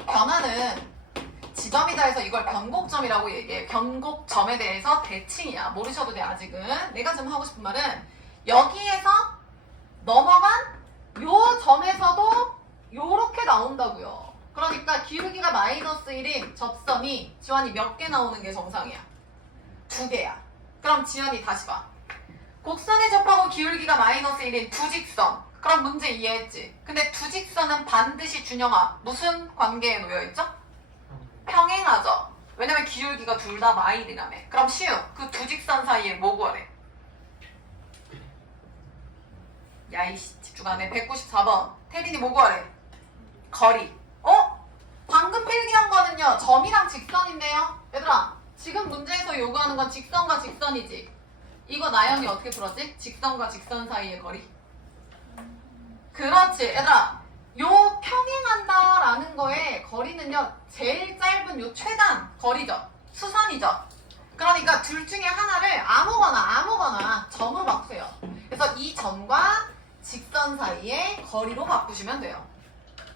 변하는 지점이다 해서 이걸 변곡점이라고 얘기해. 변곡점에 대해서 대칭이야. 모르셔도 돼 아직은. 내가 지금 하고 싶은 말은 여기에서 넘어간 요 점에서도 요렇게 나온다고요. 그러니까 기울기가 마이너스 1인 접선이 지환이 몇 개 나오는 게 정상이야? 2개야. 그럼 지환이 다시 봐. 곡선에 접하고 기울기가 마이너스 1인 두 직선. 그럼 문제 이해했지? 근데 두 직선은 반드시 준영아 무슨 관계에 놓여있죠? 평행하죠. 왜냐면 기울기가 둘 다 마일이라며. 그럼 시우 그 두 직선 사이에 뭐 구하래? 야이씨 집중 안 해. 194번 태린이 뭐 구하래? 거리. 방금 필기한 거는요 점이랑 직선인데요. 얘들아 지금 문제에서 요구하는 건 직선과 직선이지. 이거 나영이 어떻게 풀었지? 직선과 직선 사이의 거리. 그렇지. 얘들아 요 평행한다라는 거에 거리는요 제일 짧은 요 최단 거리죠. 수선이죠. 그러니까 둘 중에 하나를 아무거나 점으로 바꾸세요. 그래서 이 점과 직선 사이의 거리로 바꾸시면 돼요.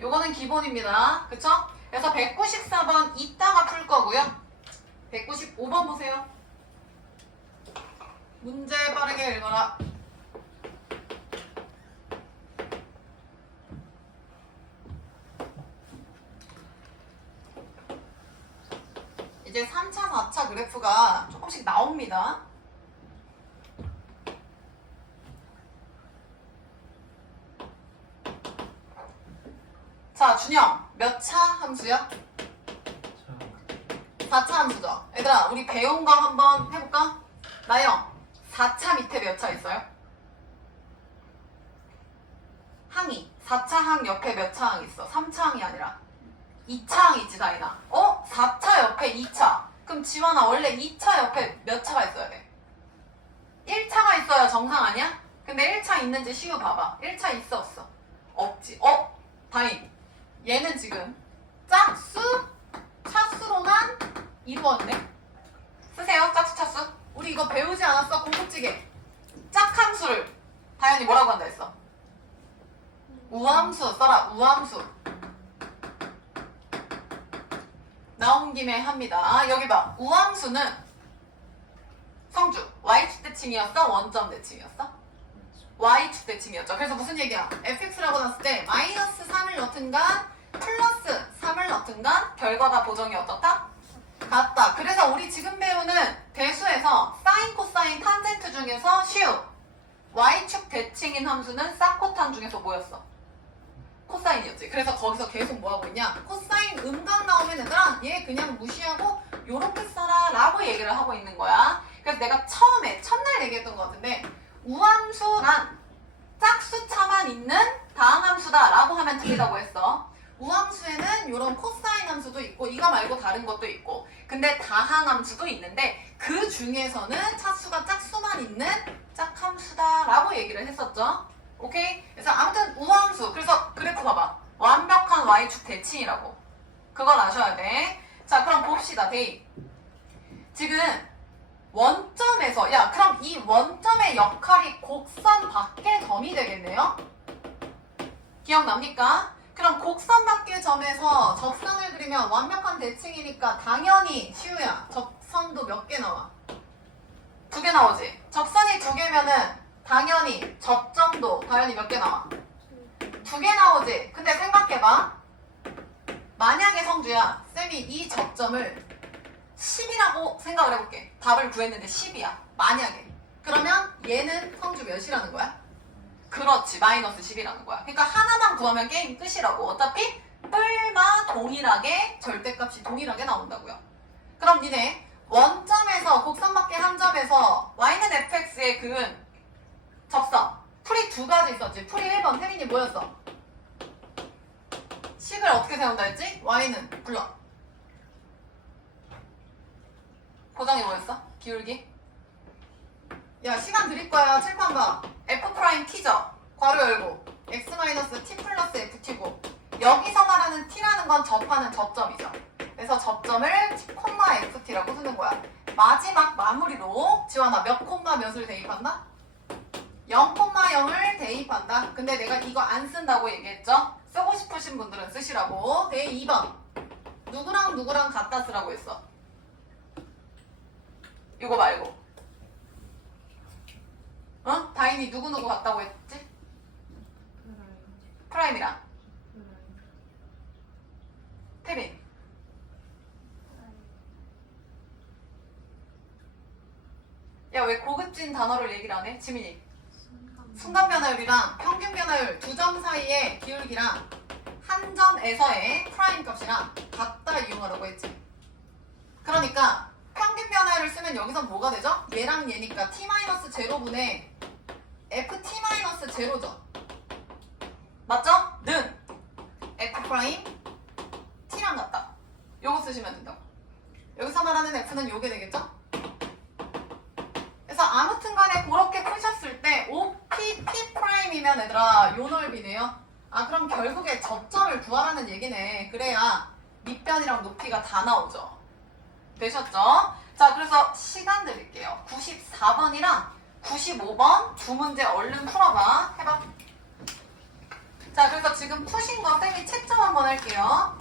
요거는 기본입니다. 그쵸? 그래서 194번 이따가 풀 거고요. 195번 보세요. 문제 빠르게 읽어라. 이제 3차, 4차 그래프가 조금씩 나옵니다. 자, 준영, 몇 차 함수야? 4차 함수죠. 얘들아, 우리 배운 거 한번 해볼까? 나영, 4차 밑에 몇 차 있어요? 항이, 4차 항 옆에 몇 차 항 있어? 3차 항이 아니라 2차 항이 있지, 다이나. 4차 옆에 2차. 그럼 지원아, 원래 2차 옆에 몇 차가 있어야 돼? 1차가 있어야 정상 아니야? 근데 1차 있는지 시우 봐봐. 1차 있어, 없어? 없지. 다인. 얘는 지금 짝수, 차수로만 이루어지네. 쓰세요, 짝수, 차수. 우리 이거 배우지 않았어? 공부찌개. 짝함수를 다현이 뭐라고 한다 했어? 우함수 써라. 우함수. 나온 김에 합니다. 여기 봐. 우함수는 성주 y축 대칭이었어? 원점 대칭이었어? y축 대칭이었죠. 그래서 무슨 얘기야? fx라고 났을 때 마이너스 3을 넣든가 플러스 3을 넣든가 결과가 보정이 어떻다? 같다. 그래서 우리 지금 배우는 대수에서 사인, 코사인, 탄젠트 중에서 시우 y축 대칭인 함수는 사코탄 중에서 뭐였어? 코사인이었지. 그래서 거기서 계속 뭐하고 있냐? 코사인 음각 나오면 얘들아 얘 그냥 무시하고 요렇게 써라 라고 얘기를 하고 있는 거야. 그래서 내가 처음에 첫날 얘기했던 것 같은데 우함수란 짝수차만 있는 다항함수다 라고 하면 들리다고 했어. 우함수에는 이런 코사인 함수도 있고 이거 말고 다른 것도 있고 근데 다항함수도 있는데 그 중에서는 차수가 짝수만 있는 짝함수다 라고 얘기를 했었죠. 오케이? 그래서 아무튼 우함수. 그래서 그래프 봐봐. 완벽한 y축 대칭이라고. 그걸 아셔야 돼. 자, 그럼 봅시다. 데이. 지금 원점에서 야, 그럼 이 원점의 역할이 곡선 밖의 점이 되겠네요? 기억납니까? 그럼 곡선 밖의 점에서 접선을 그리면 완벽한 대칭이니까 당연히 시우야, 접선도 몇 개 나와? 2개 나오지? 접선이 2개면은 당연히 접점도 당연히 몇 개 나와? 2개 나오지? 근데 생각해봐. 만약에 성주야, 쌤이 이 접점을 10이라고 생각을 해볼게. 답을 구했는데 10이야. 만약에. 그러면 얘는 성주 몇이라는 거야? 그렇지. 마이너스 10이라는 거야. 그러니까 하나만 구하면 게임 끝이라고. 어차피 뿔마 동일하게 절대값이 동일하게 나온다고요. 그럼 니네 원점에서 곡선 밖의 한 점에서 y는 fx의 그은 접선. 풀이 2가지 있었지. 풀이 1번 혜민이 뭐였어? 식을 어떻게 세운다 했지? y는 불러. 고정이 뭐였어? 기울기? 야, 시간 드릴 거야. 칠판 봐. f' t죠? 괄호 열고 x-t 플러스 ft고 여기서 말하는 t라는 건 접하는 접점이죠. 그래서 접점을 tft라고 쓰는 거야. 마지막 마무리로 지원아 몇 콤마 몇을 대입한다? 0,0을 대입한다. 근데 내가 이거 안 쓴다고 얘기했죠? 쓰고 싶으신 분들은 쓰시라고. 대입 2번. 누구랑 누구랑 갖다 쓰라고 했어? 이거 말고. 어? 다인이 누구누구 같다고 했지? 프라임이랑 태빈. 야, 왜 고급진 단어를 얘기를 안 해? 지민이. 순간 변화율이랑 평균 변화율 2점 사이의 기울기랑 한 점에서의 프라임 값이랑 같다 이용하라고 했지. 그러니까 평균 변화율을 쓰면 여기선 뭐가 되죠? 얘랑 얘니까 t-0분의 ft-0죠. 맞죠? 는 f' t랑 같다. 요거 쓰시면 된다고. 여기서 말하는 f는 요게 되겠죠? 그래서 아무튼 간에 그렇게 푸셨을 때 OP, P'이면 얘들아 요 넓이네요. 아, 그럼 결국에 접점을 구하라는 얘기네. 그래야 밑변이랑 높이가 다 나오죠. 되셨죠? 자, 그래서 시간 드릴게요. 94번이랑 95번 두 문제 얼른 풀어봐. 해봐. 자, 그래서 지금 푸신 거 쌤이 채점 한번 할게요.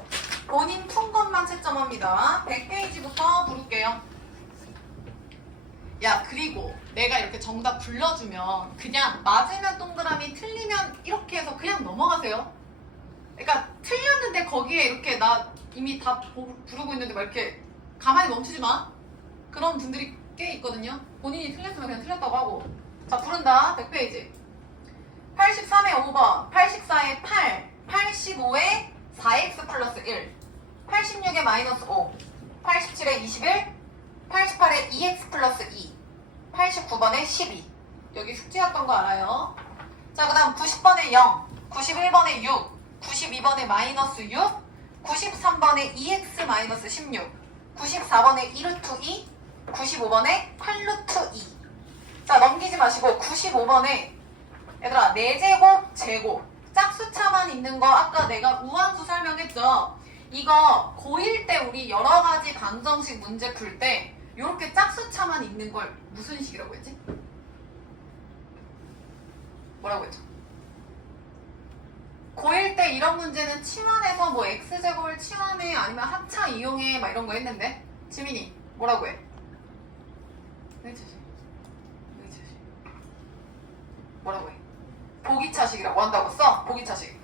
본인 푼 것만 채점합니다. 100페이지부터 부를게요. 야, 그리고 내가 이렇게 정답 불러주면 그냥 맞으면 동그라미 틀리면 이렇게 해서 그냥 넘어가세요. 그러니까 틀렸는데 거기에 이렇게 나 이미 다 부르고 있는데 막 이렇게 가만히 멈추지 마. 그런 분들이 꽤 있거든요. 본인이 틀렸으면 그냥 틀렸다고 하고. 자, 부른다. 100페이지. 83에 5번, 84에 8, 85에 4x 플러스 1, 86에 마이너스 5, 87에 21, 88에 2x 플러스 2, 89번에 12. 여기 숙제였던 거 알아요? 자, 그 다음 90번에 0, 91번에 6, 92번에 마이너스 6, 93번에 2x 마이너스 16, 94번에 2루트 2, 95번에 8루트 2. 자, 넘기지 마시고 95번에 얘들아 4제곱, 제곱 짝수차만 있는 거 아까 내가 우함수 설명했죠? 이거 고1 때 우리 여러 가지 방정식 문제 풀 때 이렇게 짝수차만 있는 걸 무슨 식이라고 했지? 뭐라고 했죠? 고1 때 이런 문제는 치환해서 뭐 x제곱을 치환해 아니면 합차 이용해 막 이런 거 했는데 지민이 뭐라고 해? 뭐라고 해? 보기차식이라고 한다고 써? 보기차식.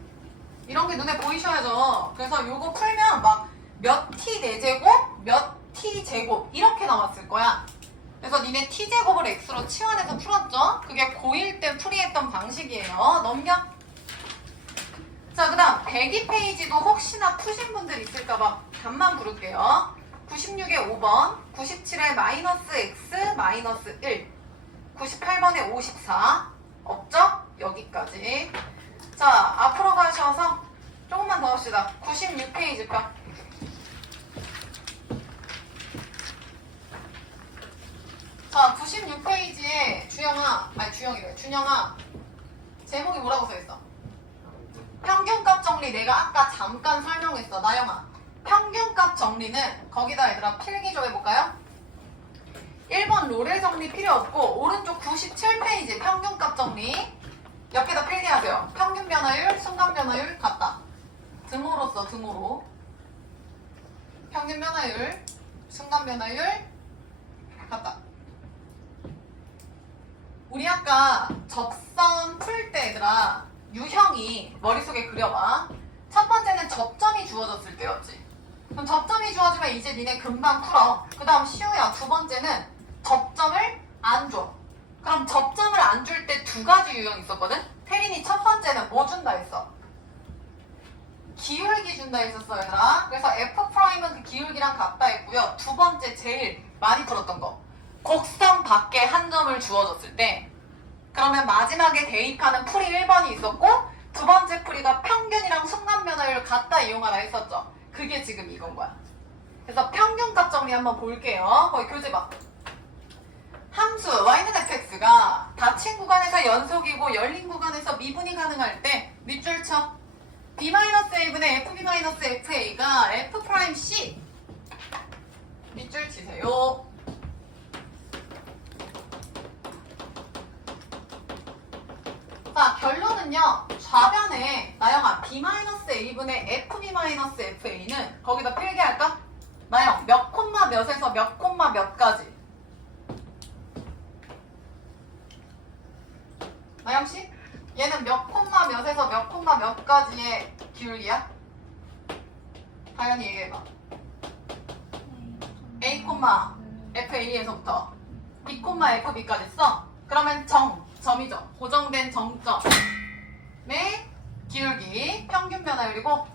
이런 게 눈에 보이셔야죠. 그래서 요거 풀면 막 몇 t 4제곱, 몇 t 제곱 이렇게 나왔을 거야. 그래서 니네 t제곱을 x로 치환해서 풀었죠? 그게 고1 때 풀이했던 방식이에요. 넘겨. 자, 그 다음 102페이지도 혹시나 푸신 분들 있을까봐 답만 부를게요. 96에 5번, 97에 마이너스 x 마이너스 1, 98번에 54 없죠? 여기까지. 자, 앞으로 가셔서 조금만 더 합시다. 96페이지 봐. 자, 96페이지에 준영아 제목이 뭐라고 써있어? 평균값 정리. 내가 아까 잠깐 설명했어. 나영아, 평균값 정리는 거기다 얘들아 필기 좀 해볼까요? 1번 롤의 정리 필요 없고 오른쪽 97페이지 평균값 정리 옆에다 필기하세요. 평균 변화율, 순간 변화율 같다. 등호로 써. 등호로. 평균 변화율, 순간 변화율 같다. 우리 아까 접선 풀 때 얘들아 유형이 머릿속에 그려봐. 첫 번째는 접점이 주어졌을 때였지. 그럼 접점이 주어지면 이제 니네 금방 풀어. 그 다음 시우야. 두 번째는 접점을 안 줘. 그럼 접점을 안 줄 때 두 가지 유형이 있었거든? 태린이 첫 번째는 뭐 준다 했어? 기울기 준다 했었어 얘들아. 그래서 F'은 그 기울기랑 같다 했고요. 두 번째 제일 많이 풀었던 거, 곡선 밖에 한 점을 주어졌을 때, 그러면 마지막에 대입하는 풀이 1번이 있었고 두 번째 풀이가 평균이랑 순간 변화율 같다 이용하라 했었죠. 그게 지금 이건 거야. 그래서 평균값 정리 한번 볼게요. 거기 교재 봐. 함수 y는 fx가 닫힌 구간에서 연속이고 열린 구간에서 미분이 가능할 때 밑줄 쳐. b-a분의 fb-fa가 f'c 밑줄 치세요. 자, 결론은요. 좌변에 나영아 b-a분의 fb-fa는 거기다 필기할까? 나영 몇 콤마 몇에서 몇 콤마 몇까지? 나영씨? 얘는 몇 콤마 몇에서 몇 콤마 몇까지의 기울기야? 다현이 얘기해봐. a 콤마 fa에서부터 b 콤마 fb까지 써? 그러면 점이죠. 고정된 정점의 기울기 평균 변화율이고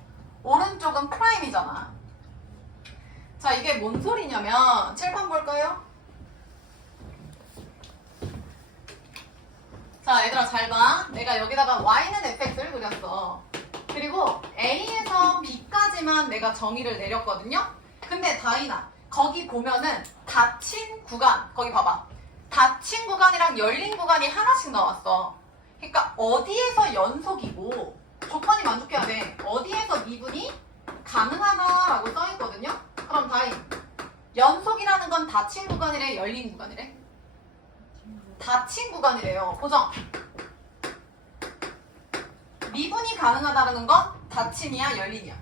오른쪽은 프라임이잖아. 자, 이게 뭔 소리냐면 칠판 볼까요? 자, 얘들아 잘 봐. 내가 여기다가 y는 fx를 그렸어. 그리고 a에서 b까지만 내가 정의를 내렸거든요. 근데 다이나 거기 보면은 닫힌 구간, 거기 봐봐. 닫힌 구간이랑 열린 구간이 하나씩 나왔어. 그러니까 어디에서 연속이고 조건이 만족해야 돼. 어디에서 미분이 가능하다라고 써있거든요. 그럼 다이 연속이라는 건 닫힌 구간이래, 열린 구간이래? 닫힌 구간이래요. 고정. 미분이 가능하다는 건 닫힘이야, 열린이야?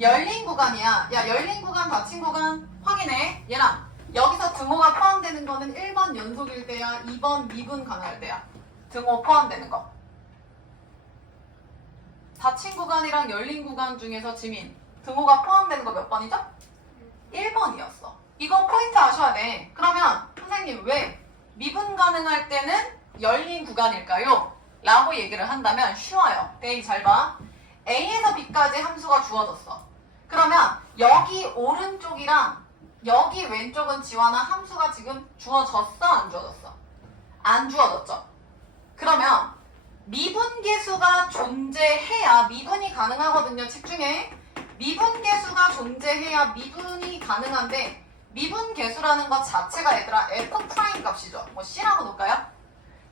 열린 구간이야. 야, 열린 구간, 닫힌 구간 확인해. 얘랑 여기서 등호가 포함되는 거는 1번 연속일 때야, 2번 미분 가능할 때야. 등호 포함되는 거. 닫힌 구간이랑 열린 구간 중에서 지민, 등호가 포함되는 거 몇 번이죠? 1번이었어. 이거 포인트 아셔야 돼. 그러면 선생님 왜 미분 가능할 때는 열린 구간일까요? 라고 얘기를 한다면 쉬워요. 데이 잘 봐. A에서 B까지 함수가 주어졌어. 그러면 여기 오른쪽이랑 여기 왼쪽은 지원아 함수가 지금 주어졌어? 안 주어졌어? 안 주어졌죠? 그러면 미분계수가 존재해야 미분이 가능하거든요. 집중해. 미분계수가 존재해야 미분이 가능한데 미분계수라는 것 자체가 얘들아 F' 값이죠. 뭐 C라고 놓을까요?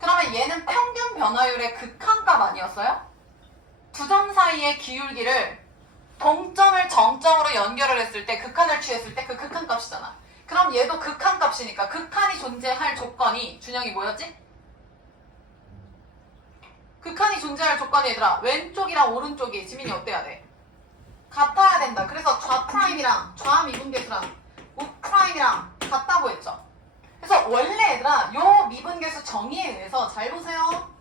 그러면 얘는 평균 변화율의 극한값 아니었어요? 두 점 사이의 기울기를 동점을 정점으로 연결을 했을 때 극한을 취했을 때 그 극한값이잖아. 그럼 얘도 극한값이니까 극한이 존재할 조건이 준영이 뭐였지? 극한이 존재할 조건이 얘들아 왼쪽이랑 오른쪽이 지민이 어때야 돼? 같아야 된다. 그래서 좌프라임이랑 좌미분계수랑 우프라임이랑 같다고 했죠. 그래서 원래 얘들아 요 미분계수 정의에 의해서 잘 보세요.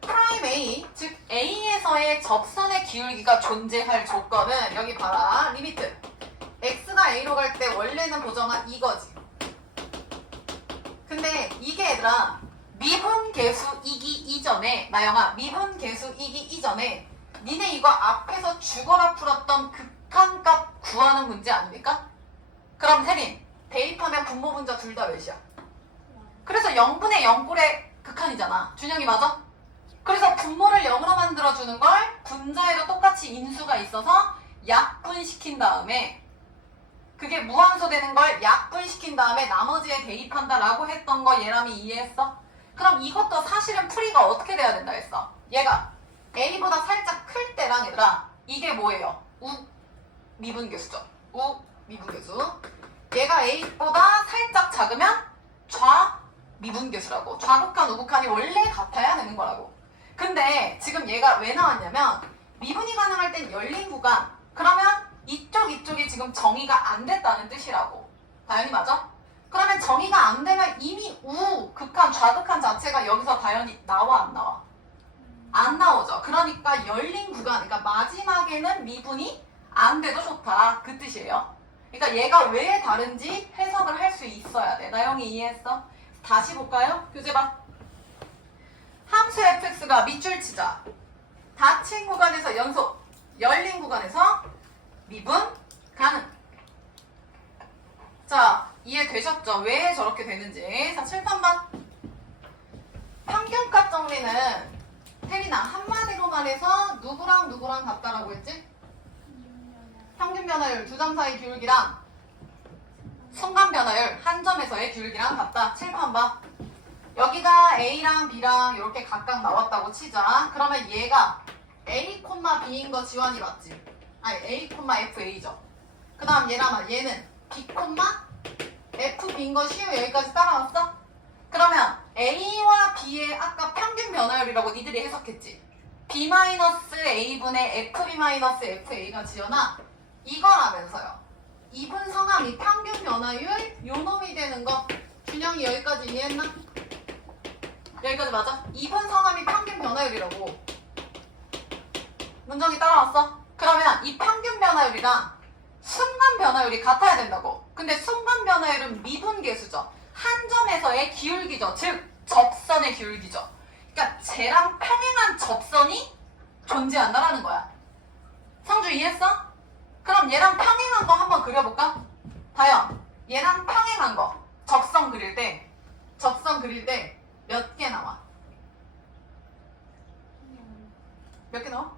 프라임 A, 즉 A에서의 접선의 기울기가 존재할 조건은 여기 봐라. 리미트 X가 A로 갈 때 원래는 보정한 이거지. 근데 이게 얘들아 미분계수이기 이전에 나영아 미분계수이기 이전에 니네 이거 앞에서 죽어라 풀었던 극한값 구하는 문제 아닙니까? 그럼 세린 대입하면 분모 분자 둘 다 몇이야? 그래서 0분의 0꼴의 극한이잖아. 준영이 맞아? 그래서 분모를 0으로 만들어주는 걸 분자에도 똑같이 인수가 있어서 약분시킨 다음에 그게 무한소 되는 걸 약분시킨 다음에 나머지에 대입한다라고 했던 거 예람이 이해했어? 그럼 이것도 사실은 풀이가 어떻게 돼야 된다 했어? 얘가 A보다 살짝 클 때랑 얘들아 이게 뭐예요? 미분계수죠. 미분계수. 얘가 A보다 살짝 작으면 미분계수라고. 좌극한 우극한이 원래 같아야 되는 거라고. 근데 지금 얘가 왜 나왔냐면 미분이 가능할 땐 열린 구간. 그러면 이쪽이 지금 정의가 안 됐다는 뜻이라고. 다현이 맞아? 그러면 정의가 안 되면 이미 극한, 좌극한 자체가 여기서 다현이 나와 안 나와? 안 나오죠. 그러니까 열린 구간, 그러니까 마지막에는 미분이 안 돼도 좋다. 그 뜻이에요. 그러니까 얘가 왜 다른지 해석을 할 수 있어야 돼. 나영이 이해했어? 다시 볼까요? 교재 봐. 함수 fx가 밑줄 치자. 닫힌 구간에서 연속, 열린 구간에서 미분 가능. 자, 이해되셨죠? 왜 저렇게 되는지. 자, 7번만. 평균값 정리는 태리나 한마디로 말해서 누구랑 같다라고 했지? 평균 변화율 두 점 사이 기울기랑 순간 변화율 한 점에서의 기울기랑 같다. 7번 봐. 여기가 A랑 B랑 이렇게 각각 나왔다고 치자. 그러면 얘가 A, B인 거 지원이 맞지? 아니 A, FA죠. 그 다음 얘는 B, FB인 거 시우 여기까지 따라왔어? 그러면 A와 B의 아까 평균 변화율이라고 니들이 해석했지? B-A분의 FB-FA가 지연아 이거라면서요. 이분 성함이 평균 변화율 요 놈이 되는 거 준영이 여기까지 이해했나? 여기까지 맞아? 이분 성함이 평균 변화율이라고. 문정이 따라왔어? 그러면 이 평균 변화율이랑 순간 변화율이 같아야 된다고. 근데 순간 변화율은 미분계수죠. 한 점에서의 기울기죠. 즉 접선의 기울기죠. 그러니까 쟤랑 평행한 접선이 존재한다라는 거야. 성주 이해했어? 그럼 얘랑 평행한 거 한번 그려볼까? 다현, 얘랑 평행한 거 접선 그릴 때 몇 개 나와? 몇 개 나와?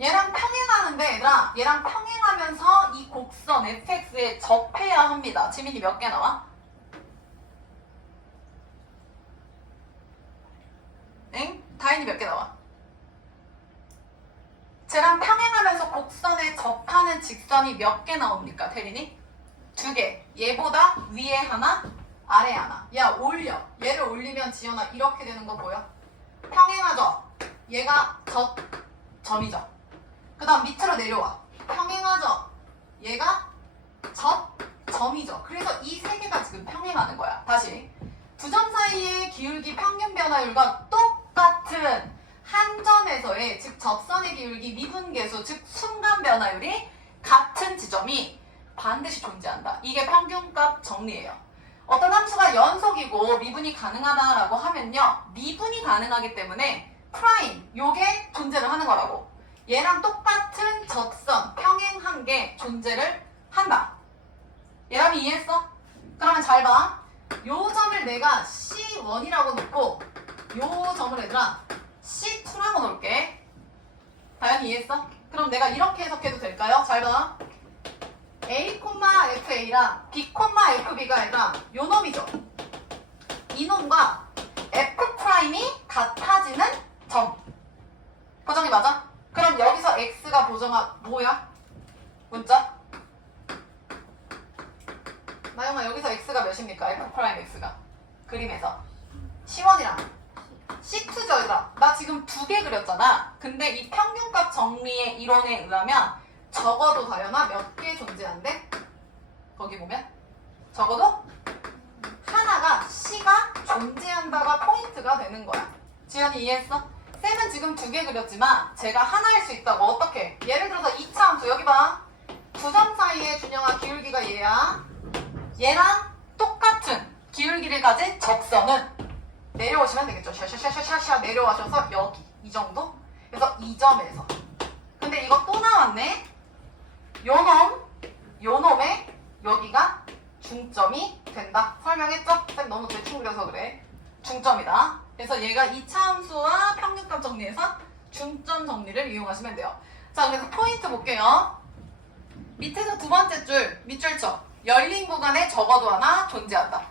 얘랑 평행하는데 얘들아, 얘랑 평행하면서 이 곡선 fx에 접해야 합니다. 지민이 몇 개 나와? 엥? 다인이 몇 개 나와? 쟤랑 평행하면서 곡선에 접하는 직선이 몇 개 나옵니까, 태린이? 2개. 얘보다 위에 하나, 아래에 하나. 야, 올려. 얘를 올리면 지연아 이렇게 되는 거 보여? 평행하죠? 얘가 점이죠. 그 다음 밑으로 내려와. 평행하죠? 얘가 점이죠. 그래서 이 세 개가 지금 평행하는 거야. 다시. 두 점 사이의 기울기 평균 변화율과 똑같은 한 점에서의 즉 접선의 기울기 미분계수 즉 순간 변화율이 같은 지점이 반드시 존재한다. 이게 평균값 정리예요. 어떤 함수가 연속이고 미분이 가능하다라고 하면요. 미분이 가능하기 때문에 프라임 요게 존재를 하는 거라고. 얘랑 똑같은 접선 평행한 게 존재를 한다. 얘랑이 이해했어? 그러면 잘 봐. 요 점을 내가 C1이라고 놓고 요 점을 얘들아 C2라고 놓을게. 다현이 이해했어? 그럼 내가 이렇게 해석해도 될까요? 잘 봐. A, FA랑 B, FB가 아니라 요 놈이죠. 이 놈과 F'이 같아지는 점. 보정이 맞아? 그럼 여기서 X가 뭐야? 문자? 나영아 여기서 X가 몇입니까? F'X가 그림에서 C1이랑 C2죠 얘들아. 나 지금 2개 그렸잖아. 근데 이 평균값 정리의 이론에 의하면 적어도 다현아 몇 개 존재한대? 거기 보면 적어도 하나가 C가 존재한다가 포인트가 되는 거야. 지연이 이해했어? 쌤은 지금 2개 그렸지만 제가 하나일 수 있다고. 어떻게? 예를 들어서 2차 함수 여기 봐. 두 점 사이의 준영아 기울기가 얘야. 얘랑 똑같은 기울기를 가진 접선은 내려오시면 되겠죠. 샤샤샤샤샤 내려와셔서 여기 이 정도? 그래서 이 점에서. 근데 이거 또 나왔네. 요 놈의 여기가 중점이 된다. 설명했죠? 쌤 너무 대충 그려서 그래. 중점이다. 그래서 얘가 2차 함수와 평균값 정리해서 중점 정리를 이용하시면 돼요. 자, 그래서 포인트 볼게요. 밑에서 두 번째 줄, 밑줄 쳐. 열린 구간에 적어도 하나 존재한다.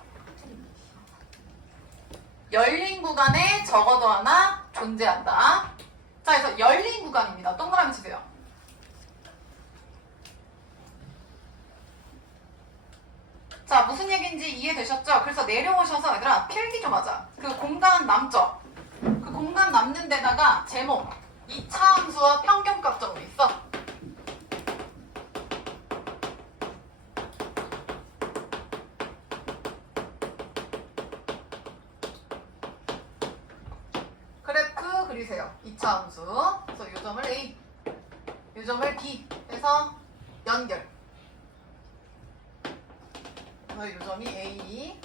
열린 구간에 적어도 하나 존재한다. 자, 그래서 열린 구간입니다. 동그라미 치세요. 자, 무슨 얘기인지 이해되셨죠? 그래서 내려오셔서 얘들아 필기 좀 하자. 그 공간 남죠? 그 공간 남는 데다가 제목 2차 함수와 평균값 정도 있어. 그래프 그리세요. 2차 함수. 그래서 요 점을 A, 요 점을 B 해서 연결. 그래서 요 점이 A,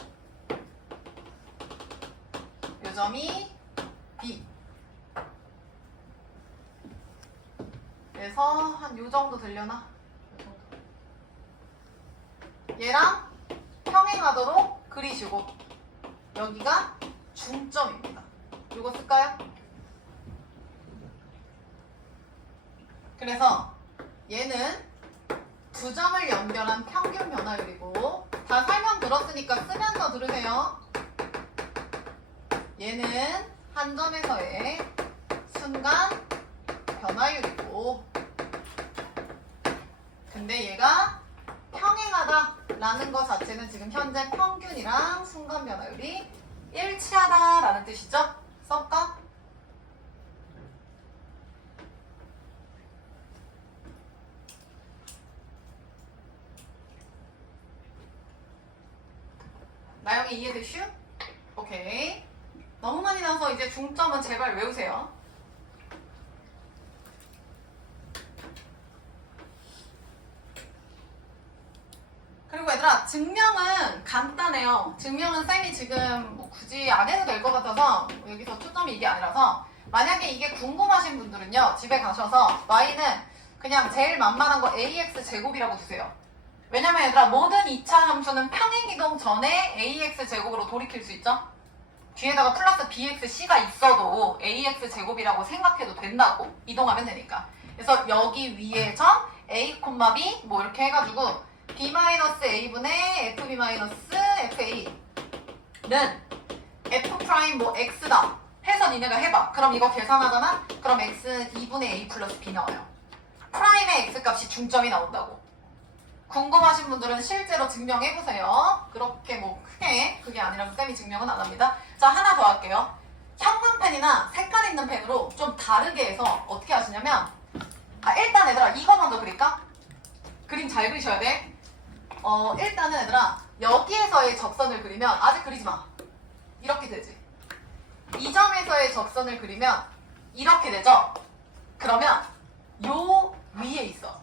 요 점이 B. 그래서 한 요 정도 되려나? 요 정도. 얘랑 평행하도록 그리시고 여기가 중점입니다. 요거 쓸까요? 그래서 얘는 두 점을 연결한 평균 변화율이고 다 설명 들었으니까 쓰면서 들으세요. 얘는 한 점에서의 순간 변화율이고 근데 얘가 평행하다라는 것 자체는 지금 현재 평균이랑 순간 변화율이 일치하다라는 뜻이죠? 써볼까? 나영이 이해되슈? 오케이. 너무 많이 나와서 이제 중점은 제발 외우세요. 그리고 얘들아 증명은 간단해요. 증명은 쌤이 지금 뭐 굳이 안 해도 될 것 같아서 여기서 초점이 이게 아니라서 만약에 이게 궁금하신 분들은요 집에 가셔서 y는 그냥 제일 만만한 거 ax 제곱이라고 두세요. 왜냐면 얘들아 모든 2차 함수는 평행이동 전에 ax 제곱으로 돌이킬 수 있죠. 뒤에다가 플러스 bxc가 있어도 ax 제곱이라고 생각해도 된다고. 이동하면 되니까. 그래서 여기 위에 점 a, b 뭐 이렇게 해가지고 b-a분의 fb-fa는 f' 뭐 x다 해서 니네가 해봐. 그럼 이거 계산하잖아? 그럼 x는 2분의 a 플러스 b 나와요. 프라임의 x값이 중점이 나온다고. 궁금하신 분들은 실제로 증명해보세요. 그렇게 뭐 크게 그게 아니라서 쌤이 증명은 안 합니다. 자, 하나 더 할게요. 형광펜이나 색깔 있는 펜으로 좀 다르게 해서 어떻게 하시냐면 일단 얘들아 이거 먼저 그릴까? 그림 잘 그리셔야 돼. 일단은 얘들아 여기에서의 적선을 그리면 아직 그리지 마. 이렇게 되지. 이 점에서의 적선을 그리면 이렇게 되죠? 그러면 요 위에 있어.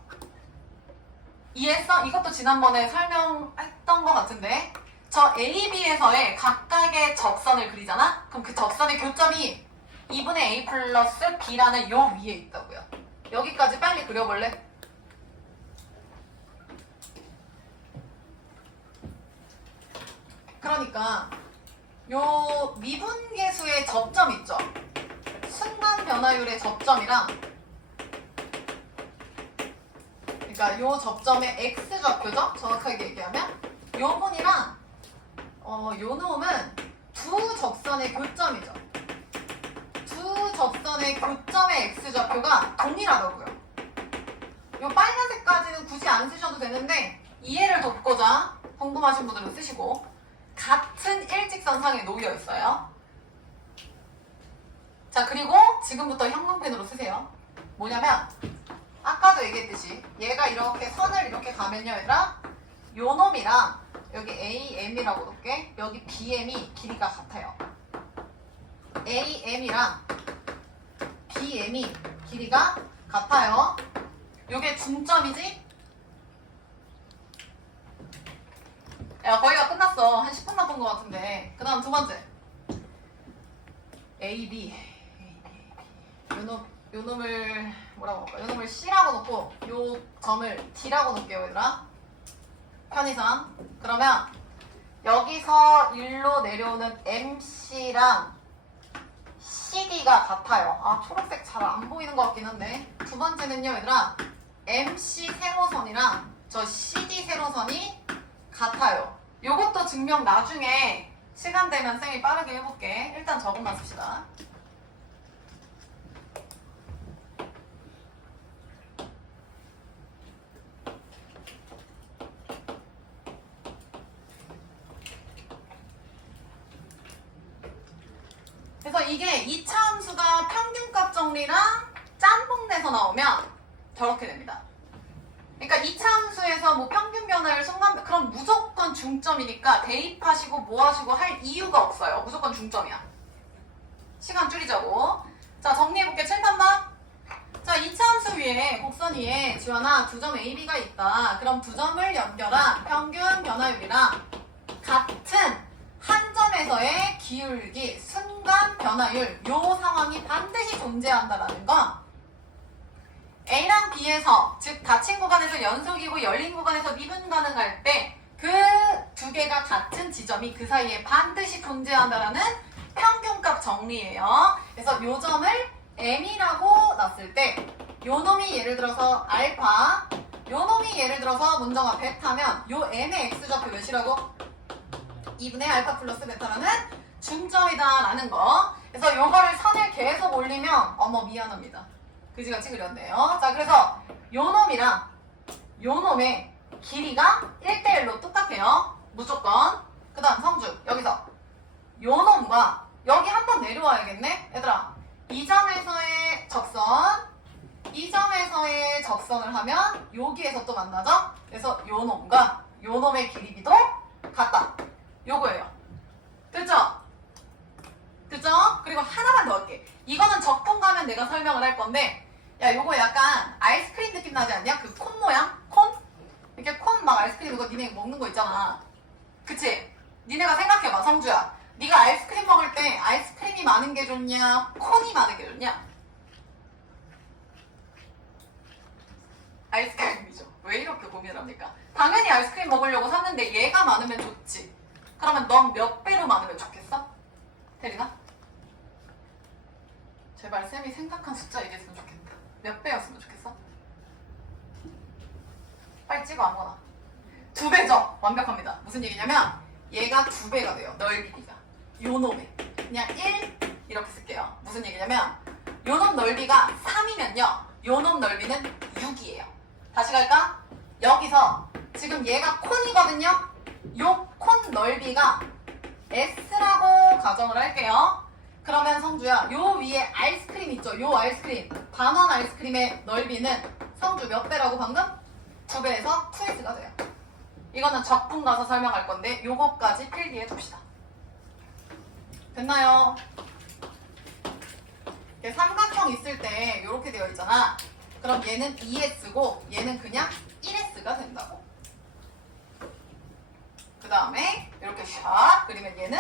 이해했어? 이것도 지난번에 설명했던 것 같은데 저 A, B에서의 각각의 적선을 그리잖아? 그럼 그 적선의 교점이 2분의 A 플러스 B라는 요 위에 있다고요. 여기까지 빨리 그려볼래? 그러니까 요 미분계수의 접점 있죠? 순간 변화율의 접점이랑 그러니까 요 접점의 x좌표죠? 정확하게 얘기하면 요 분이랑 요 놈은 두 접선의 교점이죠. 두 접선의 교점의 x좌표가 동일하다고요. 요 빨간색까지는 굳이 안 쓰셔도 되는데 이해를 돕고자 궁금하신 분들은 쓰시고 같은 일직선상에 놓여 있어요. 자, 그리고 지금부터 형광펜으로 쓰세요. 뭐냐면 아까도 얘기했듯이 얘가 이렇게 선을 이렇게 가면요 얘들아 요 놈이랑 여기 AM이라고 놓을게. 여기 BM이 길이가 같아요. AM이랑 BM이 길이가 같아요. 요게 중점이지? 야 거의가 끝났어. 한 10분 남은 것 같은데. 그 다음 두 번째 AB 요 놈을 뭐라고 할까? 요 놈을 C라고 놓고 요 점을 D라고 놓을게요 얘들아. 편의상. 그러면 여기서 일로 내려오는 MC랑 CD가 같아요. 아 초록색 잘 안 보이는 것 같긴 한데 두 번째는요 얘들아 MC 세로선이랑 저 CD 세로선이 같아요. 요것도 증명 나중에 시간 되면 쌤이 빠르게 해볼게. 일단 저것만 씁시다. 그래서 이게 2차 함수가 평균값 정리랑 짬뽕 내서 나오면 저렇게 됩니다. 그러니까 2차 함수에서 뭐 평균 변화율, 순간 그럼 무조건 중점이니까 대입하시고 뭐 하시고 할 이유가 없어요. 무조건 중점이야. 시간 줄이자고. 자, 정리해볼게. 7판만. 자, 2차 함수 위에 곡선 위에 지원아 두 점 A, B가 있다. 그럼 두 점을 연결한 평균 변화율이랑 같은 한 점에서의 기울기, 순간 변화율 요 상황이 반드시 존재한다라는 건 A랑 B에서 즉 닫힌 구간에서 연속이고 열린 구간에서 미분 가능할 때 그 두 개가 같은 지점이 그 사이에 반드시 존재한다라는 평균값 정리예요. 그래서 요 점을 M이라고 놨을 때 요 놈이 예를 들어서 알파, 요 놈이 예를 들어서 문정아 베타면 요 M의 X좌표 몇이라고? 2분의 알파 플러스 베타라는 중점이다라는 거. 그래서 요거를 선을 계속 올리면 어머 미안합니다. 그지같이 그렸네요. 자, 그래서 요 놈이랑 요 놈의 길이가 1대1로 똑같아요. 무조건. 그 다음 성주 여기서 요 놈과 여기 한 번 내려와야겠네. 얘들아 이 점에서의 적선, 이 점에서의 적선을 하면 여기에서 또 만나죠. 그래서 요 놈과 요 놈의 길이도 같다. 요거예요. 됐죠? 됐죠? 그리고 하나만 더 할게. 이거는 적분 가면 내가 설명을 할 건데 야 요거 약간 아이스크림 느낌 나지 않냐? 그 콘 모양? 콘? 이렇게 콘 막 아이스크림 이거 니네 먹는 거 있잖아. 그치? 니네가 생각해봐 성주야. 네가 아이스크림 먹을 때 아이스크림이 많은 게 좋냐? 콘이 많은 게 좋냐? 아이스크림이죠. 왜 이렇게 고민을 합니까? 당연히 아이스크림 먹으려고 샀는데 얘가 많으면 좋지. 그러면 넌 몇 배로 많으면 좋겠어? 태린아? 제발 쌤이 생각한 숫자 얘기했으면 좋겠다. 몇 배였으면 좋겠어? 빨리 찍어 아무거나. 2배죠? 완벽합니다. 무슨 얘기냐면 얘가 2배가 돼요. 넓이가. 요 놈에 그냥 1 이렇게 쓸게요. 무슨 얘기냐면 요 놈 넓이가 3이면요 요 놈 넓이는 6이에요. 다시 갈까? 여기서 지금 얘가 콘이거든요. 요 콘 넓이가 S라고 가정을 할게요. 그러면 성주야 요 위에 아이스크림 있죠? 요 아이스크림 반원 아이스크림의 넓이는 성주 몇 배라고 방금? 2배에서 2S가 돼요. 이거는 적분 가서 설명할 건데 요거까지 필기해 둡시다. 됐나요? 삼각형 있을 때 이렇게 되어 있잖아. 그럼 얘는 2S고 얘는 그냥 1S가 된다고. 그 다음에 이렇게 샥 그리면 얘는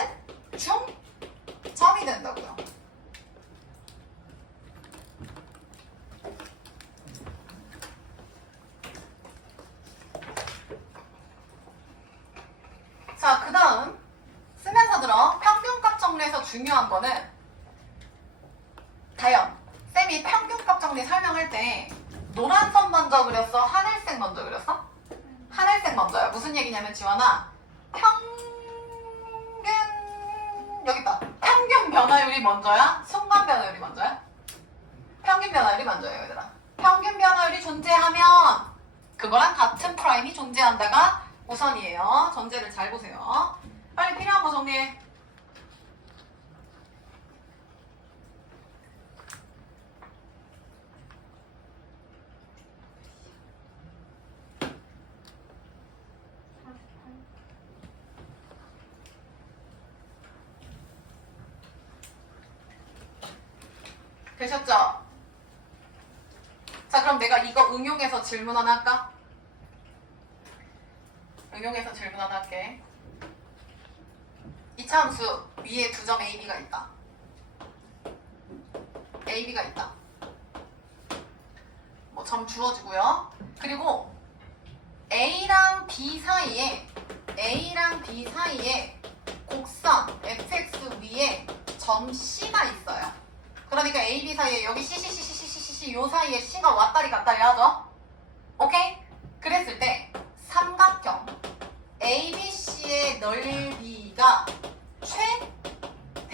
중점이 된다고요. 자, 그 다음 쓰면서 들어. 평균값 정리에서 중요한 거는 다연 쌤이 평균값 정리 설명할 때 노란 선 먼저 그렸어? 하늘색 먼저 그렸어? 하늘색 먼저야. 무슨 얘기냐면 지원아 평균 여기 있다. 평균 변화율이 먼저야? 순간 변화율이 먼저야? 평균 변화율이 먼저예요 얘들아. 평균 변화율이 존재하면 그거랑 같은 프라임이 존재한다가 우선이에요. 전제를 잘 보세요. 빨리 필요한 거 정리해. 되셨죠? 자, 그럼 내가 이거 응용해서 질문 하나 할까? 응용해서 질문 하나 할게. 이차함수 위에 두 점 A, B가 있다. A, B가 있다. 뭐 점 주어지고요. 그리고 A랑 B 사이에 곡선 fx 위에 점 C가 있어요. 그러니까 A, B 사이에 여기 C 요 사이에 C가 왔다리 갔다리 하죠. 오케이? 그랬을 때 삼각형 ABC의 넓이가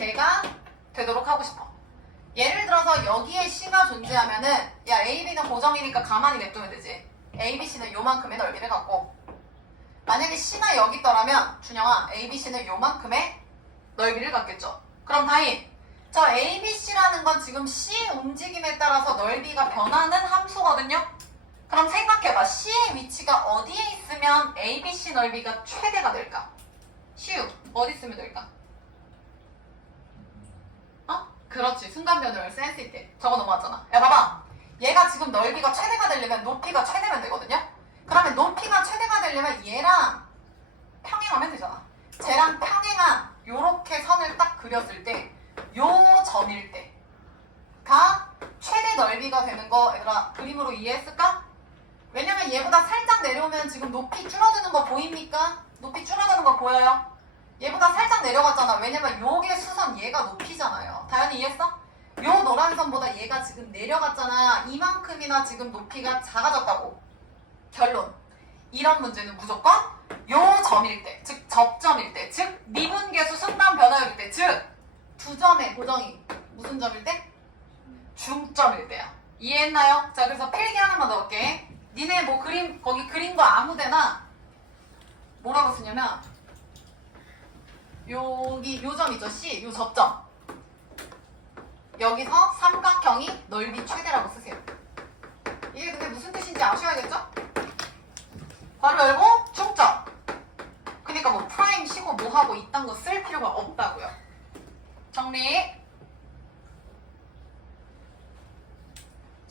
제가 되도록 하고 싶어. 예를 들어서 여기에 C가 존재하면은 야 AB는 고정이니까 가만히 냅두면 되지. ABC는 요만큼의 넓이를 갖고 만약에 C가 여기 있더라면 준영아 ABC는 요만큼의 넓이를 갖겠죠. 그럼 다인 저 ABC라는 건 지금 C 움직임에 따라서 넓이가 변하는 함수거든요. 그럼 생각해봐. C의 위치가 어디에 있으면 ABC 넓이가 최대가 될까? 시우 어디 있으면 될까? 그렇지. 순간 변화를 센스 있게. 저거 넘어왔잖아. 야 봐봐. 얘가 지금 넓이가 최대가 되려면 높이가 최대면 되거든요. 그러면 높이가 최대가 되려면 얘랑 평행하면 되잖아. 쟤랑 평행한 요렇게 선을 딱 그렸을 때 요 점일 때가 최대 넓이가 되는 거 얘들아 그림으로 이해했을까? 왜냐면 얘보다 살짝 내려오면 지금 높이 줄어드는 거 보입니까? 높이 줄어드는 거 보여요? 얘보다 살짝 내려갔잖아. 왜냐면 요게 수선 얘가 높이잖아요. 다현이 이해했어? 요 노란 선보다 얘가 지금 내려갔잖아. 이만큼이나 지금 높이가 작아졌다고. 결론. 이런 문제는 무조건 요 점일 때, 즉 접점일 때, 즉 미분계수 순간 변화율일 때, 즉 두 점의 고정이 무슨 점일 때? 중점일 때야. 이해했나요? 자, 그래서 필기 하나만 넣을게. 니네 뭐 그림 거기 그린 거 아무데나 뭐라고 쓰냐면 여기 요 점 있죠? C 요 접점 여기서 삼각형이 넓이 최대라고 쓰세요. 이게 근데 무슨 뜻인지 아셔야겠죠? 괄호 열고 중점. 그러니까 뭐 프라임 시고 뭐 하고 이딴 거 쓸 필요가 없다고요. 정리.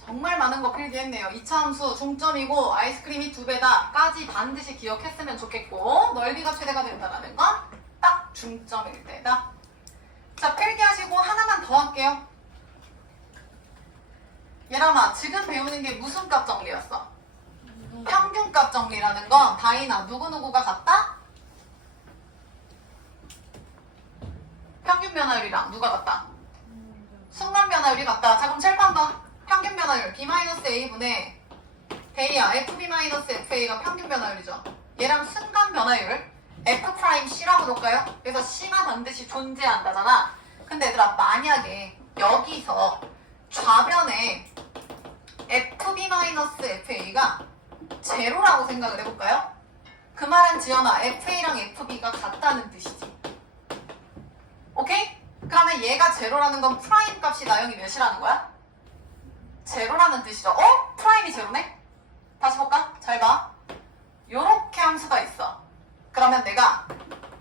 정말 많은 거 필기했네요. 2차 함수 중점이고 아이스크림이 2배다까지 반드시 기억했으면 좋겠고 넓이가 최대가 된다는 건 딱 중점일 때다. 자, 필기하시고 하나만 더 할게요. 얘람아 지금 배우는 게 무슨 값 정리였어? 평균값 정리라는 건 다인아 누구누구가 같다? 평균 변화율이랑 누가 같다? 순간 변화율이 같다. 자 그럼 칠판 봐. 평균 변화율 B-A분의 대이야 FB-FA가 평균 변화율이죠. 얘랑 순간 변화율 F'C라고 놓을까요? 그래서 C가 반드시 존재한다잖아. 근데 얘들아 만약에 여기서 좌변에 FB-FA가 제로라고 생각을 해볼까요? 그 말은 지연아 FA랑 FB가 같다는 뜻이지. 오케이? 그러면 얘가 제로라는 건 프라임 값이 나영이 몇이라는 거야? 제로라는 뜻이죠. 어? 프라임이 제로네? 다시 볼까? 잘 봐. 요렇게 함수가 있어. 그러면 내가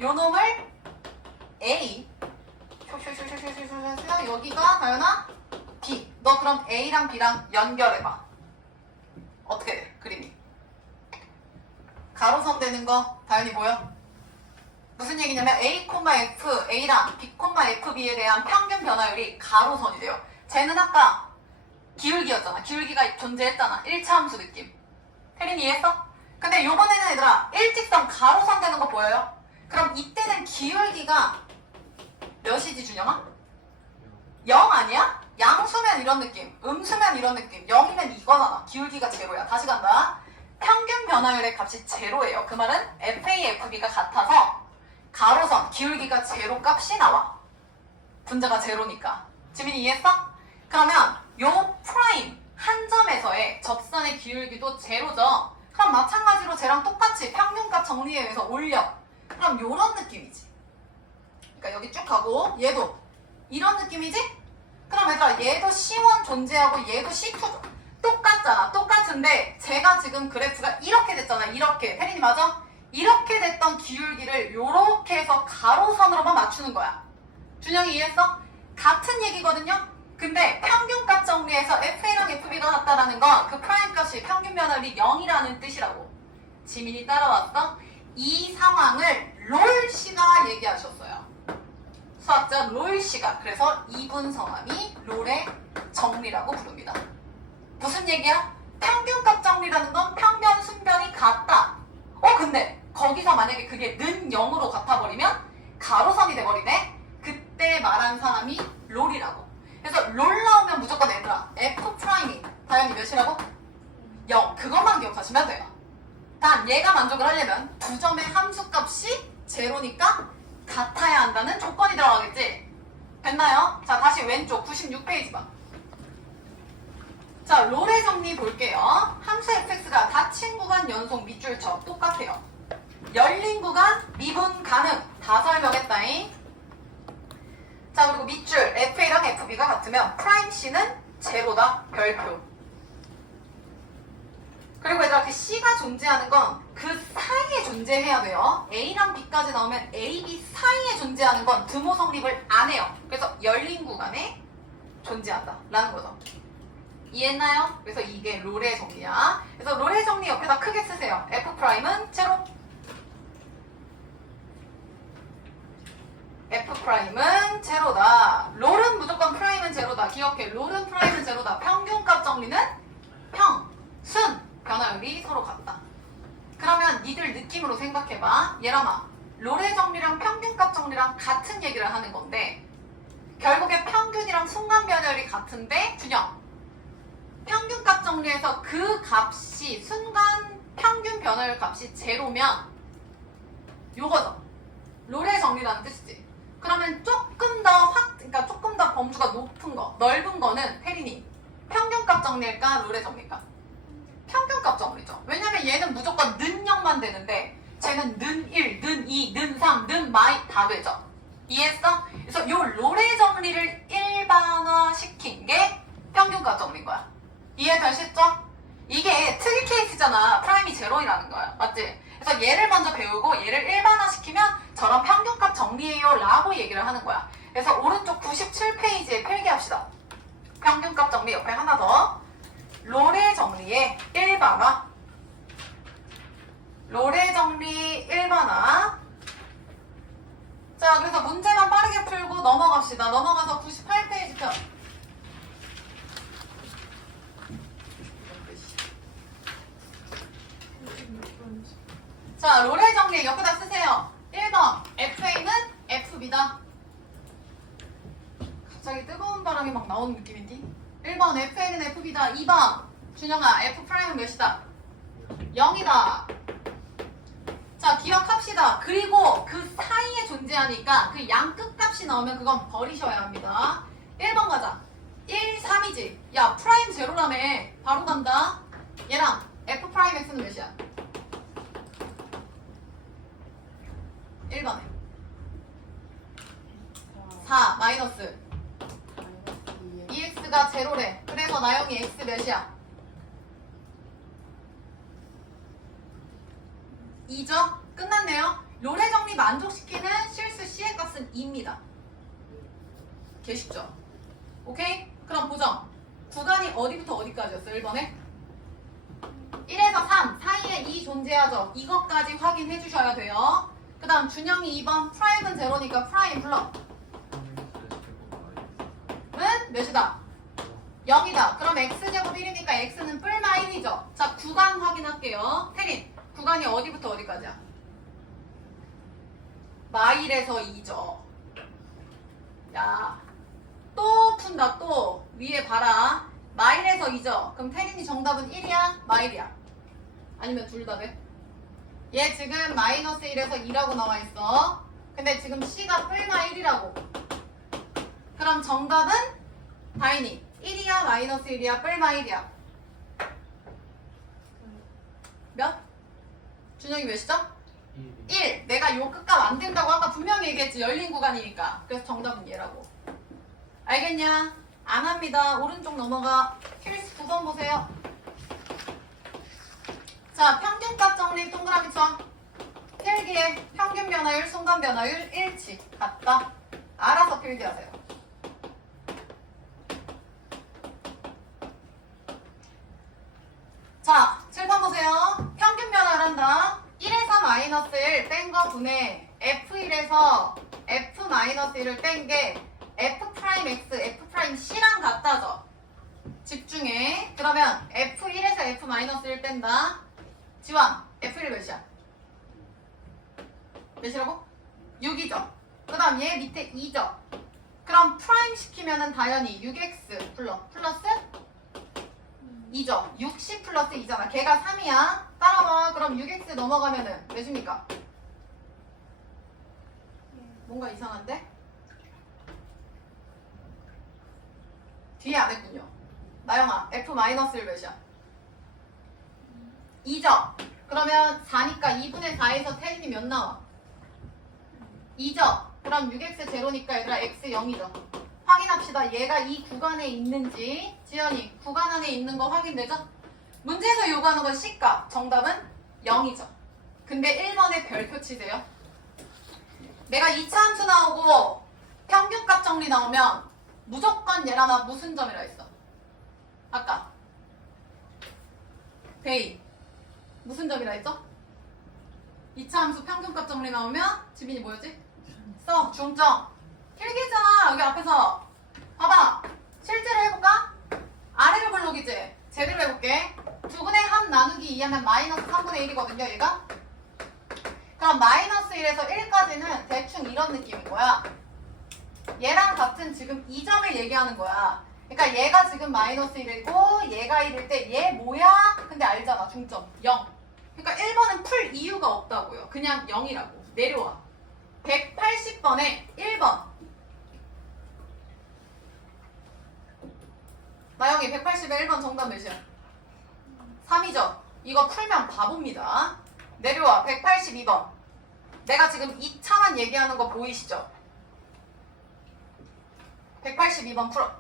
요 놈을 A 여기가 다현아 B. 너 그럼 A랑 B랑 연결해봐. 어떻게 돼? 그림이 가로선 되는 거 다현이 보여? 무슨 얘기냐면 A, F, A랑 B, FB에 대한 평균 변화율이 가로선이 돼요. 쟤는 아까 기울기였잖아. 기울기가 존재했잖아. 1차 함수 느낌. 혜린이 이해했어? 근데 요번에는 얘들아 일직선 가로선 되는 거 보여요? 그럼 이때는 기울기가 몇이지 준영아? 0 아니야? 양수면 이런 느낌, 음수면 이런 느낌, 0이면 이거잖아. 기울기가 제로야. 다시 간다. 평균 변화율의 값이 제로예요. 그 말은 FA, FB가 같아서 가로선, 기울기가 제로 값이 나와. 분자가 제로니까. 지민이 이해했어? 그러면 요 프라임 한 점에서의 접선의 기울기도 제로죠. 그럼 마찬가지로 쟤랑 똑같이 평균값 정리에 의해서 올려. 그럼 요런 느낌이지. 그러니까 여기 쭉 가고 얘도 이런 느낌이지? 그럼 얘들아 얘도 C1 존재하고 얘도 C2 똑같잖아. 똑같은데 제가 지금 그래프가 이렇게 됐잖아. 이렇게. 혜린이 맞아? 이렇게 됐던 기울기를 요렇게 해서 가로선으로만 맞추는 거야. 준영이 이해했어? 같은 얘기거든요? 근데 평균값 정리해서 FA랑 FB가 같다라는 건 그 프라임 값이 평균 변화율이 0이라는 뜻이라고. 지민이 따라왔어? 이 상황을 롤씨가 얘기하셨어요. 수학자 롤씨가. 그래서 이분 성함이 롤의 정리라고 부릅니다. 무슨 얘기야? 평균값 정리라는 건 평변, 순변이 같다. 근데 거기서 만약에 그게 는 0으로 같아버리면 가로선이 돼버리네? 그때 말한 사람이 롤이라고. 그래서 롤 나오면 무조건 얘들아 F'이 다현이 몇이라고? 0. 그것만 기억하시면 돼요. 단 얘가 만족을 하려면 두 점의 함수값이 제로니까 같아야 한다는 조건이 들어가겠지. 됐나요? 자, 다시 왼쪽 96페이지 봐. 자, 롤의 정리 볼게요. 함수 fx가 닫힌 구간 연속 밑줄쳐 똑같아요. 열린 구간 미분 가능 다 설명했다잉. 자, 그리고 밑줄 FA랑 FB가 같으면 프라임 C는 제로다 별표. 그리고 얘들아 그 C가 존재하는 건 그 사이에 존재해야 돼요. A랑 B까지 나오면 A, B 사이에 존재하는 건 드모 성립을 안 해요. 그래서 열린 구간에 존재한다 라는 거죠. 이해했나요? 그래서 이게 롤의 정리야. 그래서 롤의 정리 옆에다 크게 쓰세요. F'은 제로. F'은 제로다. 롤은 무조건 프라임은 제로다. 기억해. 롤은 프라임은 제로다. 평균값 정리는 평, 순, 변화율이 서로 같다. 그러면 니들 느낌으로 생각해봐. 얘람아, 롤의 정리랑 평균값 정리랑 같은 얘기를 하는 건데 결국에 평균이랑 순간 변화율이 같은데 준영, 평균값 정리에서 그 값이 순간 평균 변화율 값이 제로면 요거죠. 롤의 정리라는 뜻이지. 그러면 그러니까 조금 더 범주가 높은 거, 넓은 거는 혜린이 평균값 정리일까, 롤의 정리일까? 평균값 정리죠. 왜냐면 얘는 무조건 는 0만 되는데 쟤는 는 1, 는 2, 는 3, 는 마이 다 되죠. 이해했어? 그래서 요 롤의 정리를 일반화 시킨 게 평균값 정리인 거야. 이해되셨죠? 이게 특이 케이스잖아. 프라임이 제로이라는 거야. 맞지? 그래서 얘를 먼저 배우고 얘를 일반화 시키면 저런 평균값 정리예요 라고 얘기를 하는 거야. 그래서 오른쪽 97페이지에 필기합시다. 평균값 정리 옆에 하나 더. 롤의 정리의 일반화. 롤의 정리 일반화. 자, 그래서 문제만 빠르게 풀고 넘어갑시다. 넘어가서 98페이지 편. 자, 롤의 정리 옆에다 쓰세요. 1번 FA는 FB다. 갑자기 뜨거운 바람이 막 나오는 느낌인데? 1번 FA는 FB다. 2번 준영아 F'은 몇이다? 0이다. 자, 기억합시다. 그리고 그 사이에 존재하니까 그 양 끝값이 나오면 그건 버리셔야 합니다. 1번 가자. 1, 3이지. 야, 프라임 제로라며. 바로 간다. 얘랑 F'X는 몇이야? 1번에 4 마이너스 2x가 제로래. 그래서 나영이 x 몇이야? 2죠? 끝났네요. 롤의 정리 만족시키는 실수 C의 값은 2입니다. 개 쉽죠? 오케이? 그럼 보정. 구간이 어디부터 어디까지였어? 1번에? 1에서 3 사이에 2 존재하죠? 이것까지 확인해 주셔야 돼요. 그 다음 준영이 2번 프라임은 제로니까 프라임 불러. 은 몇이다? 0이다. 그럼 x제곱 1이니까 x는 뿔마 1이죠. 자, 구간 확인할게요. 태린, 구간이 어디부터 어디까지야? 마일에서 2죠. 야, 또 푼다. 또 위에 봐라. 마일에서 2죠. 그럼 태린이 정답은 1이야? 마일이야? 아니면 둘 다 돼? 얘 지금 마이너스 1에서 2라고 나와 있어. 근데 지금 C가 뿔마 1이라고. 그럼 정답은 다인이 1이야 마이너스 1이야 뿔마 1이야? 몇? 준영이 몇이죠? 1. 내가 요 끝값 안 된다고 아까 분명히 얘기했지. 열린 구간이니까. 그래서 정답은 얘라고. 알겠냐? 안 합니다. 오른쪽 넘어가. 필수 9번 보세요. 자, 평균값 정리 동그라미 쳐. 필기에 평균 변화율, 순간 변화율 일치. 같다. 알아서 필기하세요. 자, 7번 보세요. 평균 변화를 한다. 1에서 마이너스 1 뺀 거 분해 F1에서 F-1을 뺀 게 F'X, F'C랑 같다죠. 집중해. 그러면 F1에서 F-1 뺀다. 지원, F1 몇이야? 몇이라고? 6이죠. 그 다음 얘 밑에 2죠. 그럼 프라임 시키면은 당연히 6x 플러스 2죠. 60 플러스 2잖아. 걔가 3이야. 따라와. 그럼 6x 넘어가면은 몇입니까? 뭔가 이상한데? 뒤에 안 했군요. 나영아, F-1 몇이야? 2죠? 그러면 4니까 2분의 4에서 태인이 몇 나와? 2죠? 그럼 6x 제로니까 얘들아 x 0이죠? 확인합시다. 얘가 이 구간에 있는지. 지연이, 구간 안에 있는 거 확인되죠? 문제에서 요구하는 건 C값. 정답은 0이죠. 근데 1번에 별표 치세요. 내가 2차 함수 나오고 평균값 정리 나오면 무조건 얘랑 나 무슨 점이라 했어? 아까 베이 무슨 점이라 했죠? 2차 함수 평균값 정리 나오면 지민이 뭐였지? 써 중점 길게 했잖아. 여기 앞에서 봐봐. 실제로 해볼까? 아래로 블록이지? 제대로 해볼게. 두근의 합 나누기 2하면 마이너스 3분의 1이거든요 얘가. 그럼 마이너스 1에서 1까지는 대충 이런 느낌인 거야. 얘랑 같은 지금 이 점을 얘기하는 거야. 그러니까 얘가 지금 마이너스 1이고 얘가 1일 때 얘 뭐야? 근데 알잖아. 중점 0. 그러니까 1번은 풀 이유가 없다고요. 그냥 0이라고. 내려와. 180번에 1번. 나영이 180에 1번 정답 몇이야? 3이죠? 이거 풀면 바보입니다. 내려와. 182번. 내가 지금 2차만 얘기하는 거 보이시죠? 182번 풀어.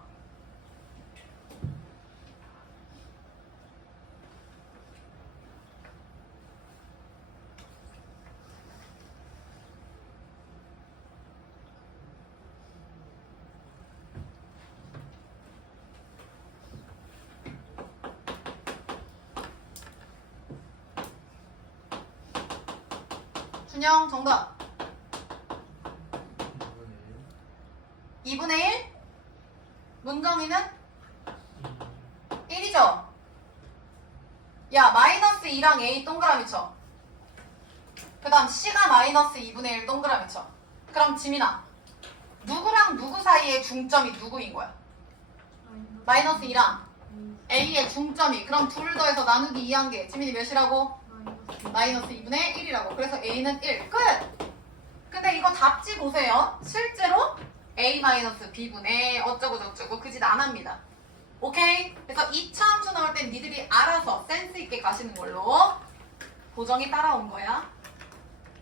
준영 정답. 2분의 1? 문정이는 1이죠? 야, 마이너스 2랑 A 동그라미 쳐. 그 다음 C가 마이너스 2분의 1 동그라미 쳐. 그럼 지민아, 누구랑 누구 사이의 중점이 누구인 거야? 마이너스 2랑 A의 중점이. 그럼 둘을 더해서 나누기 2한 게 지민이 몇이라고? 마이너스 2분의 1이라고. 그래서 A는 1. 끝! 근데 이거 답지 보세요. 실제로 A-B분의 어쩌고저쩌고 그 짓 안 합니다. 오케이? 그래서 2차 함수 나올 땐 니들이 알아서 센스 있게 가시는 걸로. 보정이 따라온 거야.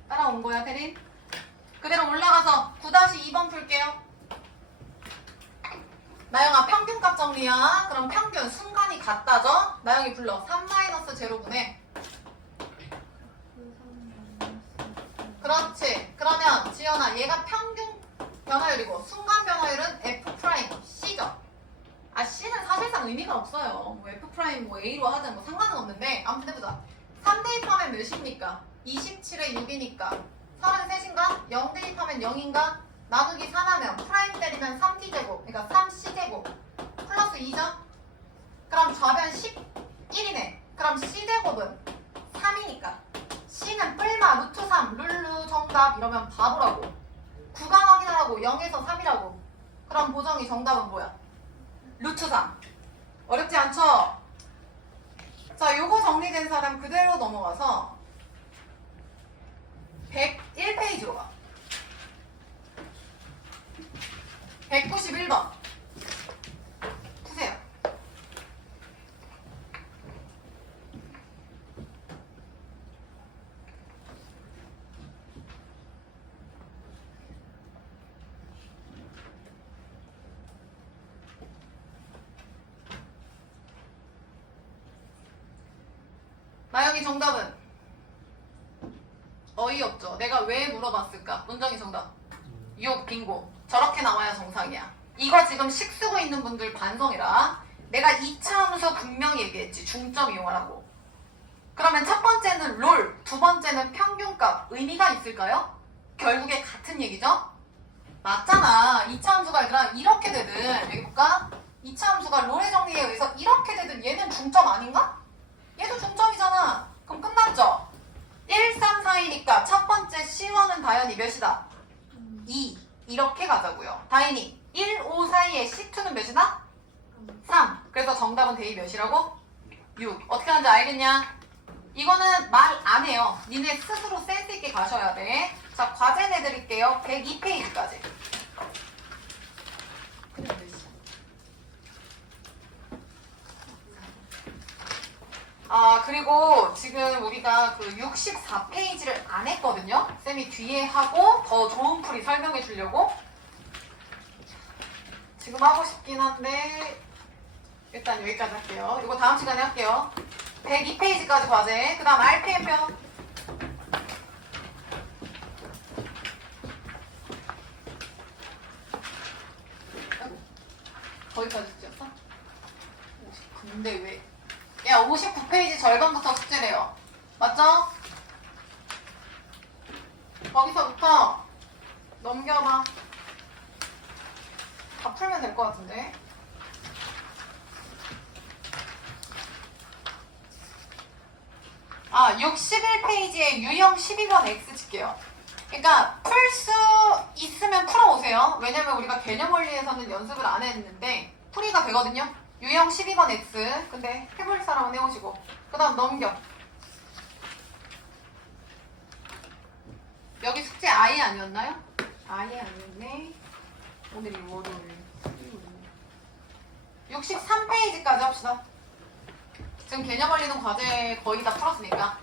따라온 거야, 태린. 그대로 올라가서 9-2번 풀게요. 나영아, 평균값 정리야. 그럼 평균 순간이 같다죠? 나영이 불러. 3-0분의 그렇지. 그러면 지연아, 얘가 평균 변화율이고 순간 변화율은 F' C죠. 아, C는 사실상 의미가 없어요. 뭐 F' 뭐 A로 하든 뭐 상관은 없는데 아무튼 해보자. 3 대입하면 몇입니까? 27에 6이니까 33인가? 0 대입하면 0인가? 나누기 3하면 프라임 때리면 3t제곱, 그러니까 3c제곱 플러스 2죠? 그럼 좌변 11이네. 그럼 c제곱은 3이니까 C는 뿔마 루트 3 룰루 정답 이러면 바보라고. 구간 확인하라고. 0에서 3이라고. 그럼 보정이 정답은 뭐야? 루트 3. 어렵지 않죠? 자, 요거 정리된 사람 그대로 넘어가서 101페이지로 가. 191번 푸세요. 나영이 정답은? 어이없죠. 내가 왜 물어봤을까? 문정이 정답. 6 빙고. 저렇게 나와야 정상이야. 이거 지금 식 쓰고 있는 분들 반성해라. 내가 2차 함수 분명히 얘기했지. 중점 이용하라고. 그러면 첫 번째는 롤, 두 번째는 평균값. 의미가 있을까요? 결국에 같은 얘기죠? 맞잖아. 2차 함수가 아니라 이렇게 되든, 여기 볼까? 2차 함수가 롤의 정리에 의해서 이렇게 되든 얘는 중점 아닌가? 얘도 중점이잖아. 그럼 끝났죠? 1, 3, 4이니까 첫 번째 C1은 다현이 몇이다? 2. 이렇게 가자고요. 다현이 1, 5 사이에 C2는 몇이다? 3. 그래서 정답은 대입 몇이라고? 6. 어떻게 하는지 알겠냐? 이거는 말 안 해요. 니네 스스로 센스 있게 가셔야 돼. 자, 과제 내드릴게요. 102페이지까지. 그리고 지금 우리가 그 64페이지를 안 했거든요. 쌤이 뒤에 하고 더 좋은 풀이 설명해 주려고. 지금 하고 싶긴 한데 일단 여기까지 할게요. 이거 다음 시간에 할게요. 102페이지까지 과제. 그 다음 RPM표. 거기까지 찍었어? 근데 왜? 야, 59페이지 절반부터 숙제래요. 맞죠? 거기서부터 넘겨봐. 다 풀면 될 것 같은데. 아, 61페이지에 유형 12번 X 칠게요. 그러니까 풀 수 있으면 풀어오세요. 왜냐면 우리가 개념 원리에서는 연습을 안 했는데 풀이가 되거든요. 유형 12번 X. 근데 해볼 사람은 해오시고. 그 다음 넘겨. 여기 숙제 아예 아니었나요? 아예 아니었네. 오늘이 월요일. 63페이지까지 합시다. 지금 개념 원리는 과제 거의 다 풀었으니까.